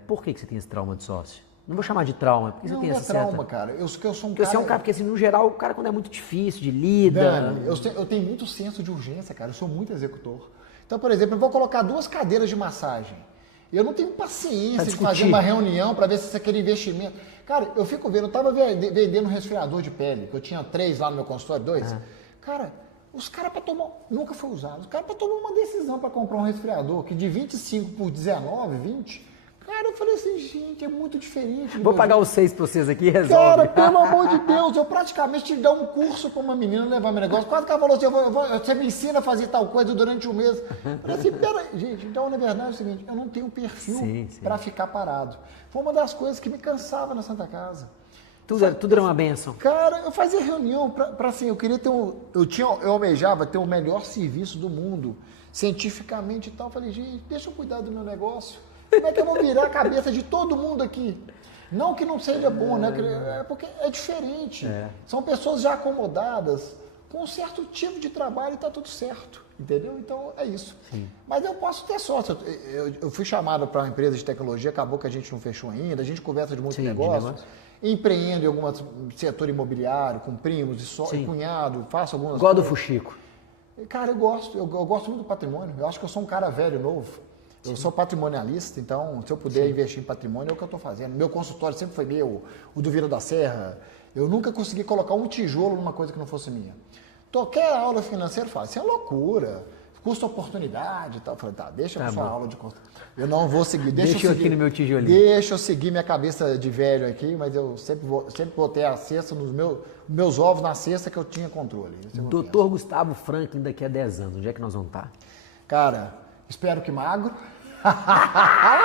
Por que você tem esse trauma de sócio? Não vou chamar de trauma, porque Não, você tem não é essa trauma, certa... cara. Eu sou um Porque cara... você é um cara, porque assim, no geral, o cara quando é muito difícil, de lida... Dani, eu tenho muito senso de urgência, cara. Eu sou muito executor. Então, por exemplo, eu vou colocar 2 cadeiras de massagem. Eu não tenho paciência de fazer uma reunião para ver se isso é aquele investimento. Cara, eu fico vendo, eu tava vendendo um resfriador de pele, que eu tinha 3 lá no meu consultório, 2. Cara, os caras para tomar... Nunca foi usado. Os caras para tomar uma decisão para comprar um resfriador, que de 25 por 19, 20... Cara, eu falei assim, gente, é muito diferente. Vou pagar os 6 pra vocês aqui, resolve. Cara, pelo amor de Deus, eu praticamente tive que dar um curso com uma menina levar meu negócio. Quase que ela falou assim, você me ensina a fazer tal coisa durante um mês. Eu falei assim, peraí, gente, então na verdade é o seguinte, eu não tenho perfil para ficar parado. Foi uma das coisas que me cansava na Santa Casa. Tudo era uma bênção. Cara, eu fazia reunião para assim, eu queria ter eu almejava ter o melhor serviço do mundo, cientificamente e tal. Eu falei, gente, deixa eu cuidar do meu negócio. Como é que eu vou virar a cabeça de todo mundo aqui? Não que não seja bom, né? É porque é diferente. São pessoas já acomodadas, com um certo tipo de trabalho e está tudo certo. Entendeu? Então é isso. Sim. Mas eu posso ter sorte. Eu fui chamado para uma empresa de tecnologia, acabou que a gente não fechou ainda, a gente conversa de muito negócio. Empreendo em algum setor imobiliário, com primos e cunhado, faço algumas coisas. Igual do Fuxico. Cara, eu gosto muito do patrimônio. Eu acho que eu sou um cara velho, novo. Eu sou patrimonialista, então se eu puder investir em patrimônio é o que eu estou fazendo. Meu consultório sempre foi meu, o do Vila da Serra. Eu nunca consegui colocar um tijolo numa coisa que não fosse minha. Qualquer aula financeira fala, isso é loucura, custo-oportunidade e tal. Eu falei, tá, deixa a sua aula de custo. Eu não vou seguir. Deixa eu aqui no meu tijolinho. Deixa eu seguir minha cabeça de velho aqui, mas eu sempre botei a cesta nos meus ovos na cesta que eu tinha controle. Doutor Gustavo Franklin daqui a 10 anos, onde é que nós vamos estar? Cara, espero que magro. Tá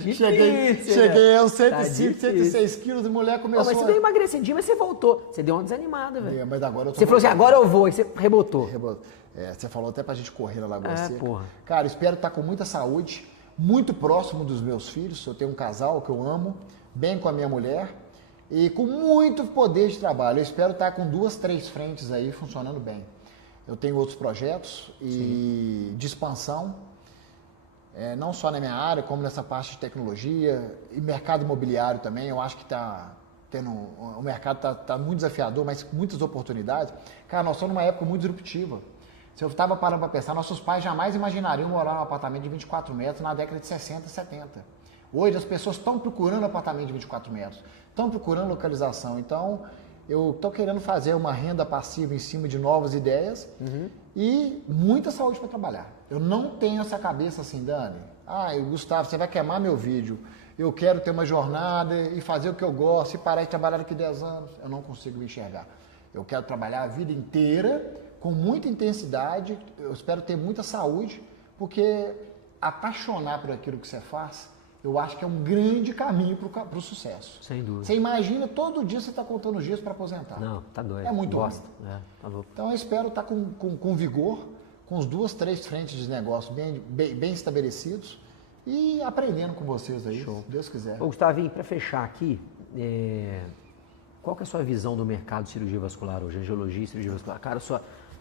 difícil, cheguei aos 105, 106 quilos e mulher começou... Mas você deu emagrecidinho, mas você voltou. Você deu uma desanimada, velho. Mas agora eu tô... Você falou assim, agora eu vou, e você rebotou. Você falou até pra gente correr na Lagoa Seca. Porra. Cara, espero estar com muita saúde, muito próximo dos meus filhos. Eu tenho um casal que eu amo, bem com a minha mulher e com muito poder de trabalho. Eu espero estar com 2, 3 frentes aí funcionando bem. Eu tenho outros projetos de expansão. Não só na minha área, como nessa parte de tecnologia e mercado imobiliário também. Eu acho que o mercado está muito desafiador, mas com muitas oportunidades. Cara, nós estamos numa época muito disruptiva. Se eu estava parando para pensar, nossos pais jamais imaginariam morar num apartamento de 24 metros na década de 60, 70. Hoje as pessoas estão procurando apartamento de 24 metros, estão procurando localização. Então, eu estou querendo fazer uma renda passiva em cima de novas ideias e muita saúde para trabalhar. Eu não tenho essa cabeça assim, Dani. Gustavo, você vai queimar meu vídeo. Eu quero ter uma jornada e fazer o que eu gosto e parar de trabalhar daqui 10 anos. Eu não consigo me enxergar. Eu quero trabalhar a vida inteira com muita intensidade. Eu espero ter muita saúde, porque apaixonar por aquilo que você faz, eu acho que é um grande caminho para o sucesso. Sem dúvida. Você imagina, todo dia você está contando os dias para aposentar. Não, tá doido. É muito bom. Tá louco. Então eu espero estar com vigor, com os 2, 3 frentes de negócio bem estabelecidos e aprendendo com vocês aí, se Deus quiser. Ô, Gustavinho, para fechar aqui, qual que é a sua visão do mercado de cirurgia vascular hoje? Angiologia e cirurgia vascular.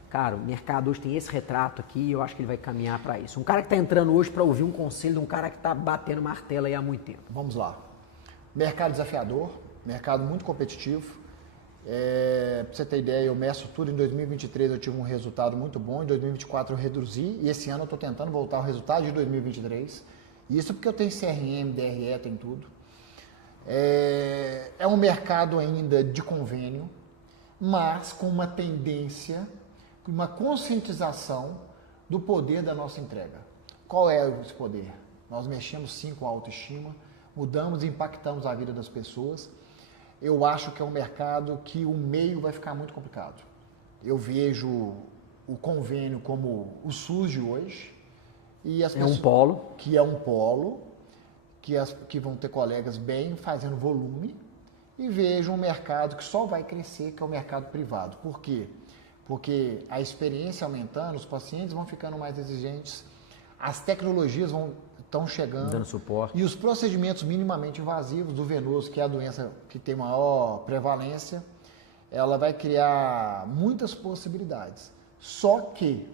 Cara, o mercado hoje tem esse retrato aqui e eu acho que ele vai caminhar para isso. Um cara que está entrando hoje para ouvir um conselho de um cara que está batendo martelo aí há muito tempo. Vamos lá. Mercado desafiador, mercado muito competitivo. Pra você ter ideia, eu meço tudo. Em 2023 eu tive um resultado muito bom, em 2024 eu reduzi e esse ano eu estou tentando voltar ao resultado de 2023. Isso porque eu tenho CRM, DRE, tem tudo. É um mercado ainda de convênio, mas com uma tendência, uma conscientização do poder da nossa entrega. Qual é esse poder? Nós mexemos sim com a autoestima, mudamos e impactamos a vida das pessoas. Eu acho que é um mercado que o meio vai ficar muito complicado. Eu vejo o convênio como o SUS de hoje. E as pessoas, um polo. Que é um polo, que vão ter colegas bem fazendo volume. E vejo um mercado que só vai crescer, que é o mercado privado. Por quê? Porque a experiência aumentando, os pacientes vão ficando mais exigentes, as tecnologias estão chegando. Dando suporte. E os procedimentos minimamente invasivos do venoso, que é a doença que tem maior prevalência, ela vai criar muitas possibilidades. Só que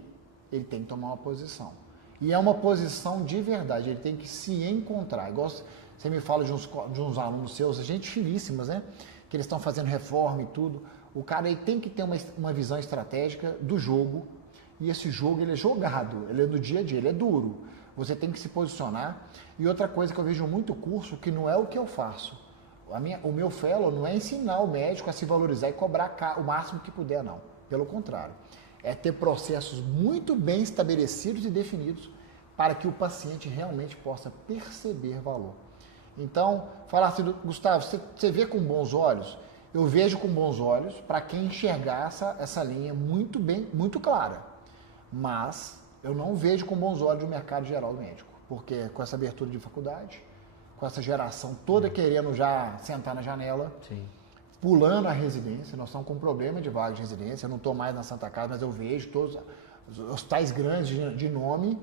ele tem que tomar uma posição. E é uma posição de verdade, ele tem que se encontrar. Você me fala de uns alunos seus, gente finíssimas, né? Que eles estão fazendo reforma e tudo. O cara aí tem que ter uma visão estratégica do jogo. E esse jogo, ele é jogado, ele é do dia a dia, ele é duro. Você tem que se posicionar. E outra coisa que eu vejo muito curso, que não é o que eu faço. O meu fellow não é ensinar o médico a se valorizar e cobrar o máximo que puder, não. Pelo contrário. É ter processos muito bem estabelecidos e definidos para que o paciente realmente possa perceber valor. Então, falar assim, Gustavo, você vê com bons olhos? Eu vejo com bons olhos para quem enxergar essa linha muito bem, muito clara. Mas eu não vejo com bons olhos o mercado geral do médico, porque com essa abertura de faculdade, com essa geração toda querendo já sentar na janela, Sim. pulando a residência, nós estamos com problema de vaga de residência, eu não estou mais na Santa Casa, mas eu vejo todos os hospitais grandes de nome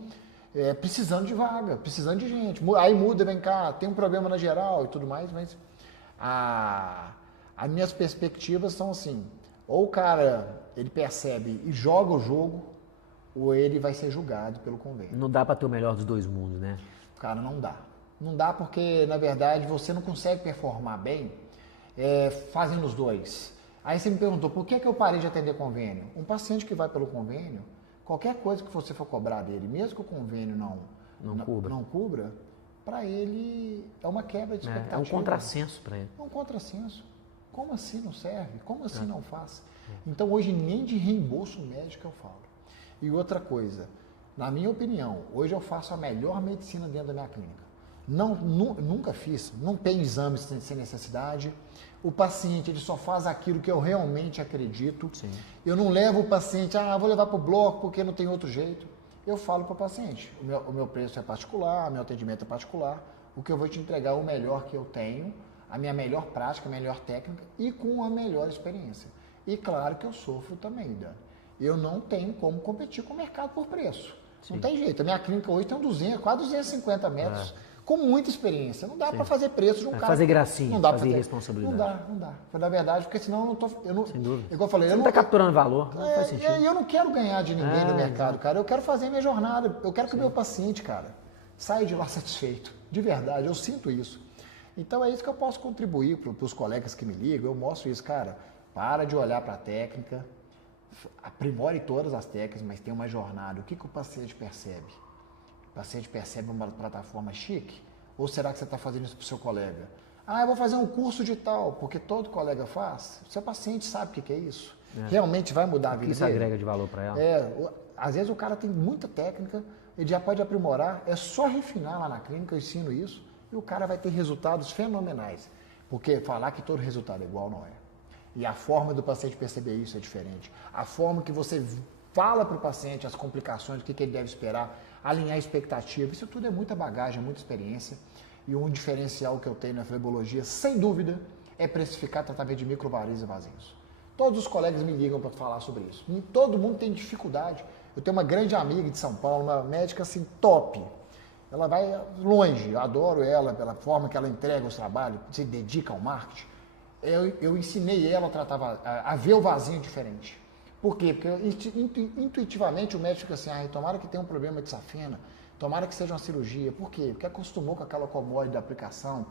precisando de vaga, precisando de gente. Aí muda, vem cá, tem um problema na geral e tudo mais, mas as minhas perspectivas são assim, ou o cara, ele percebe e joga o jogo, ou ele vai ser julgado pelo convênio. Não dá para ter o melhor dos dois mundos, né? Cara, não dá. Não dá porque, na verdade, você não consegue performar bem fazendo os dois. Aí você me perguntou, por que eu parei de atender convênio? Um paciente que vai pelo convênio, qualquer coisa que você for cobrar dele, mesmo que o convênio não cubra, para ele é uma quebra de expectativa. É um contrassenso para ele. É um contrassenso. Como assim não serve? Como assim não faz? Então, hoje, nem de reembolso médico eu falo. E outra coisa, na minha opinião, hoje eu faço a melhor medicina dentro da minha clínica. Nunca fiz, não tem exames sem necessidade. O paciente, ele só faz aquilo que eu realmente acredito. Sim. Eu não levo o paciente, vou levar para o bloco porque não tem outro jeito. Eu falo para o paciente, o meu preço é particular, meu atendimento é particular, o que eu vou te entregar é o melhor que eu tenho, a minha melhor prática, a melhor técnica e com a melhor experiência. E claro que eu sofro também, Dani. Eu não tenho como competir com o mercado por preço. Sim. Não tem jeito. A minha clínica hoje tem quase 250 metros, com muita experiência. Não dá para fazer preço de um cara. Fazer gracinha, não dá fazer irresponsabilidade. Não dá. Na verdade, porque senão eu não tô... Sem dúvida. Igual eu falei, você não está capturando valor, não faz sentido. E eu não quero ganhar de ninguém no mercado, cara. Eu quero fazer minha jornada. Eu quero que o meu paciente, cara, saia de lá satisfeito. De verdade, eu sinto isso. Então é isso que eu posso contribuir para os colegas que me ligam. Eu mostro isso, cara. Para de olhar para a técnica, aprimore todas as técnicas, mas tem uma jornada. O que o paciente percebe? O paciente percebe uma plataforma chique? Ou será que você está fazendo isso para o seu colega? Eu vou fazer um curso de tal, porque todo colega faz. O seu paciente sabe o que é isso. Realmente vai mudar a vida dele. Isso agrega de valor para ela? Às vezes o cara tem muita técnica, ele já pode aprimorar, é só refinar lá na clínica, eu ensino isso, e o cara vai ter resultados fenomenais. Porque falar que todo resultado é igual não é. E a forma do paciente perceber isso é diferente. A forma que você fala para o paciente as complicações, o que ele deve esperar, alinhar a expectativa, isso tudo é muita bagagem, é muita experiência. E um diferencial que eu tenho na flebologia, sem dúvida, é precificar tratamento de microvarizes e vasinhos. Todos os colegas me ligam para falar sobre isso. E todo mundo tem dificuldade. Eu tenho uma grande amiga de São Paulo, uma médica assim top. Ela vai longe, eu adoro ela pela forma que ela entrega os trabalhos, se dedica ao marketing. Eu ensinei ela a ver o vasinho diferente. Por quê? Porque intuitivamente o médico fica assim, tomara que tenha um problema de safena, tomara que seja uma cirurgia. Por quê? Porque acostumou com aquela comode da aplicação.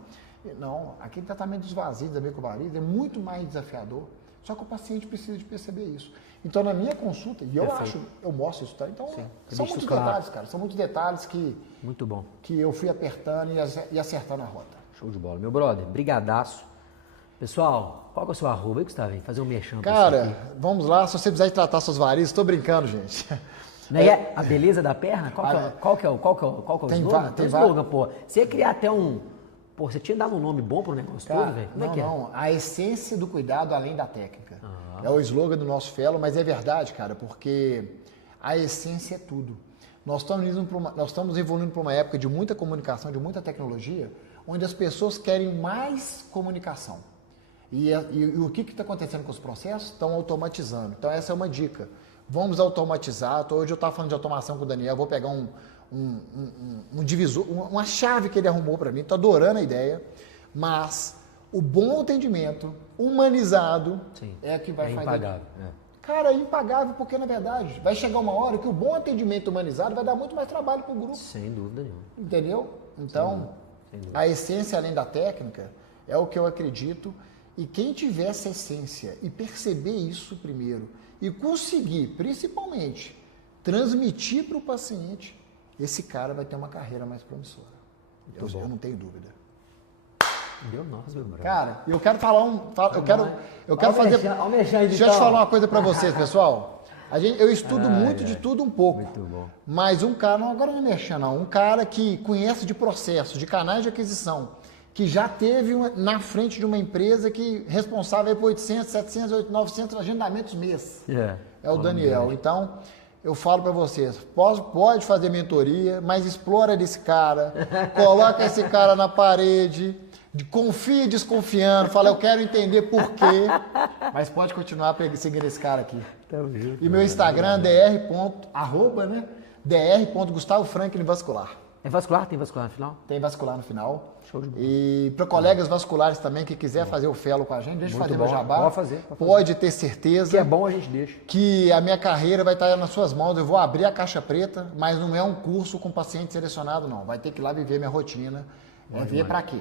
Não, aquele tratamento dos vazios, da microvariz, é muito mais desafiador. Só que o paciente precisa de perceber isso. Então, na minha consulta, e eu mostro isso, tá? Então, são muitos detalhes, cara. São muitos detalhes que... Muito bom. Que eu fui apertando e acertando a rota. Show de bola. Meu brother, brigadaço. Pessoal, qual que é o seu arroba aí, Gustavo? Fazer um merchan. Cara, vamos lá. Se você precisar de tratar suas varizes, estou brincando, gente. A beleza da perna? Qual que é o slogan? Tem slogan, pô. Você ia criar até um... Pô, você tinha dado um nome bom pro negócio todo, velho? Não. A essência do cuidado além da técnica. É o slogan do nosso fellow, mas é verdade, cara, porque a essência é tudo. Nós estamos evoluindo para uma época de muita comunicação, de muita tecnologia, onde as pessoas querem mais comunicação. E o que está acontecendo com os processos? Estão automatizando. Então, essa é uma dica. Vamos automatizar. Hoje eu estava falando de automação com o Daniel, vou pegar um divisor, uma chave que ele arrumou para mim. Estou adorando a ideia, mas o bom atendimento humanizado é que vai fazer. Impagável. Cara, é impagável porque, na verdade, vai chegar uma hora que o bom atendimento humanizado vai dar muito mais trabalho para o grupo. Sem dúvida nenhuma. Entendeu? Então, A essência, além da técnica, é o que eu acredito. E quem tiver essa essência e perceber isso primeiro e conseguir, principalmente, transmitir para o paciente, esse cara vai ter uma carreira mais promissora. Eu não tenho dúvida. Deu nós, meu brother. Cara, eu quero falar eu quero fazer. Deixa eu te falar uma coisa para vocês, pessoal. Eu estudo muito de tudo um pouco. Muito bom. Mas um cara, agora não é mexer não, um cara que conhece de processos, de canais de aquisição, que já teve na frente de uma empresa que responsável por 800, 700, 800, 900 agendamentos mês. É o Daniel. Então, eu falo para vocês, pode fazer mentoria, mas explora desse cara, coloca esse cara na parede, confia desconfiando, fala, eu quero entender por quê, mas pode continuar seguindo esse cara aqui. E meu Instagram é dr.gustavo.franklin vascular. É vascular? Tem vascular no final? Tem vascular no final. Show de bola. E para colegas vasculares também que quiser fazer o fellow com a gente, deixa eu fazer meu jabá. Pode fazer. Pode ter certeza. Que é bom, a gente deixa. Que a minha carreira vai estar nas suas mãos. Eu vou abrir a caixa preta, mas não é um curso com paciente selecionado, não. Vai ter que ir lá viver minha rotina. Ver para quê?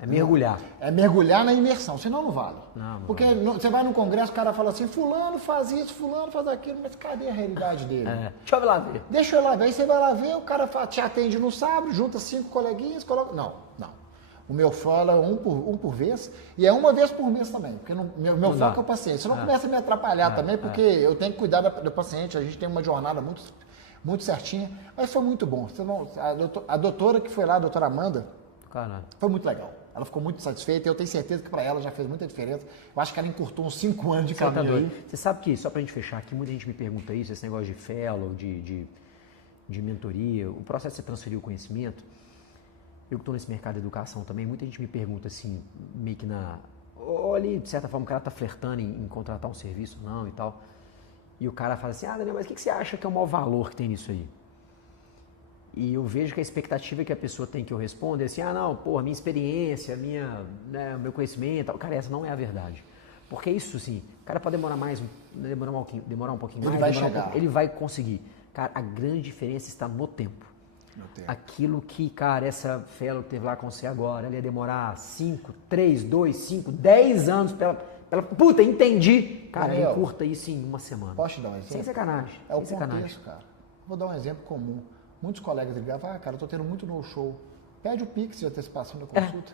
É mergulhar. É mergulhar na imersão, senão não vale. Não porque vale. Você vai num congresso, o cara fala assim, fulano faz isso, fulano faz aquilo, mas cadê a realidade dele? Deixa eu lá ver. Deixa eu lá ver. Aí você vai lá ver, o cara te atende no sábado, junta 5 coleguinhas, coloca... Não. O meu fala um por vez, e é uma vez por mês também, porque meu foco é o paciente. Você não começa a me atrapalhar também, porque eu tenho que cuidar do paciente, a gente tem uma jornada muito certinha, mas foi muito bom. A doutora que foi lá, a doutora Amanda, Caramba. Foi muito legal. Ela ficou muito satisfeita e eu tenho certeza que para ela já fez muita diferença. Eu acho que ela encurtou uns 5 anos de caminho aí. Você sabe que, só para a gente fechar aqui, muita gente me pergunta isso, esse negócio de fellow, de mentoria, o processo de você transferir o conhecimento. Eu que estou nesse mercado de educação também, muita gente me pergunta assim, meio que olha, de certa forma o cara está flertando em contratar um serviço, não e tal. E o cara fala assim, Daniel, mas o que você acha que é o maior valor que tem nisso aí? E eu vejo que a expectativa que a pessoa tem que eu responda é assim, minha experiência, meu conhecimento, cara, essa não é a verdade. Porque isso, assim, o cara pode demorar um pouquinho mais, ele vai conseguir. Cara, a grande diferença está no tempo. Aquilo que, cara, essa fellow que teve lá com você agora, ela ia demorar 5, 3, 2, 5, 10 anos pra ela... Puta, entendi! Cara, ele curta isso em uma semana. Posso te dar um exemplo? Sem sacanagem. É o contexto, cara. Vou dar um exemplo comum. Muitos colegas ligavam, cara, eu tô tendo muito no-show. Pede o Pix de antecipação da consulta.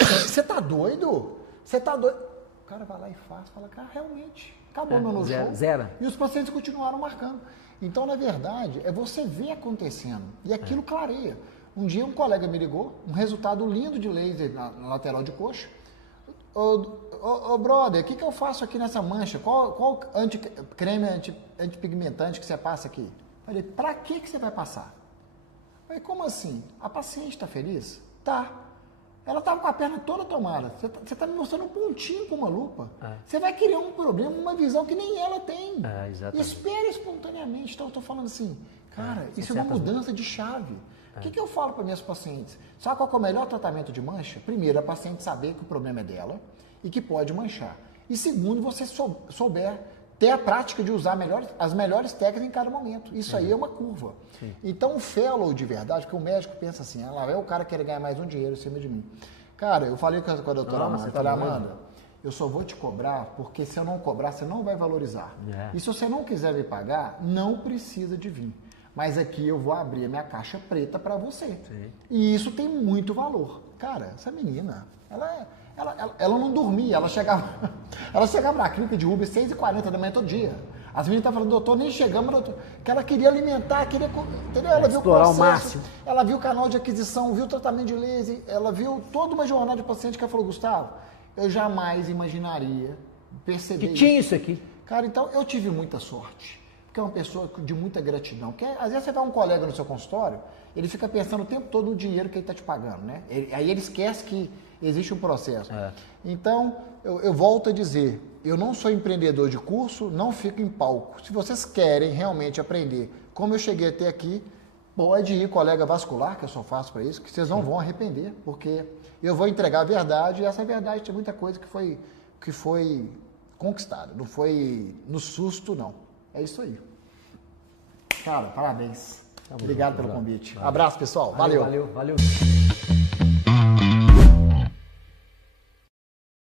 Você tá doido? Você tá doido? O cara vai lá e fala, cara, realmente, acabou meu no-show. Zero. E os pacientes continuaram marcando. Então, na verdade, é você ver acontecendo. E aquilo clareia. Um dia um colega me ligou, um resultado lindo de laser na lateral de coxa. Ô brother, o que eu faço aqui nessa mancha? Qual creme antipigmentante que você passa aqui? Falei, pra que você vai passar? Falei, como assim? A paciente está feliz? Tá. Ela estava com a perna toda tomada. Você está me mostrando um pontinho com uma lupa. Você vai criar um problema, uma visão que nem ela tem. Exatamente. Espera espontaneamente. Então, eu estou falando assim, cara, isso é uma mudança de chave. O que eu falo para minhas pacientes? Sabe qual é o melhor tratamento de mancha? Primeiro, a paciente saber que o problema é dela e que pode manchar. E segundo, você souber ter a prática de usar as melhores técnicas em cada momento. Isso aí é uma curva. Sim. Então, o fellow de verdade, porque o médico pensa assim, lá é o cara que quer ganhar mais um dinheiro em cima de mim. Cara, eu falei com a doutora Amanda, eu falei, Amanda, eu só vou te cobrar porque se eu não cobrar, você não vai valorizar. E se você não quiser me pagar, não precisa de vir. Mas aqui eu vou abrir a minha caixa preta para você. Sim. E isso tem muito valor. Cara, essa menina, ela não dormia, ela chegava na clínica de Uber 6h40 da manhã todo dia. As meninas estavam falando, doutor, nem chegamos, doutor, que ela queria alimentar, entendeu? Ela viu o processo, o máximo. Ela viu o canal de aquisição, viu o tratamento de laser, ela viu toda uma jornada de paciente que ela falou, Gustavo, eu jamais imaginaria perceber que tinha isso aqui. Cara, então eu tive muita sorte. Porque é uma pessoa de muita gratidão. Porque às vezes você vai um colega no seu consultório, ele fica pensando o tempo todo no dinheiro que ele está te pagando, né? Aí ele esquece que existe um processo. Então, eu volto a dizer, eu não sou empreendedor de curso, não fico em palco. Se vocês querem realmente aprender como eu cheguei até aqui, pode ir colega vascular, que eu só faço para isso, que vocês não vão arrepender, porque eu vou entregar a verdade, e essa verdade tem muita coisa que foi conquistada, não foi no susto, não. É isso aí. Cara, parabéns. Obrigado pelo convite. Valeu. Abraço, pessoal. Valeu. Valeu.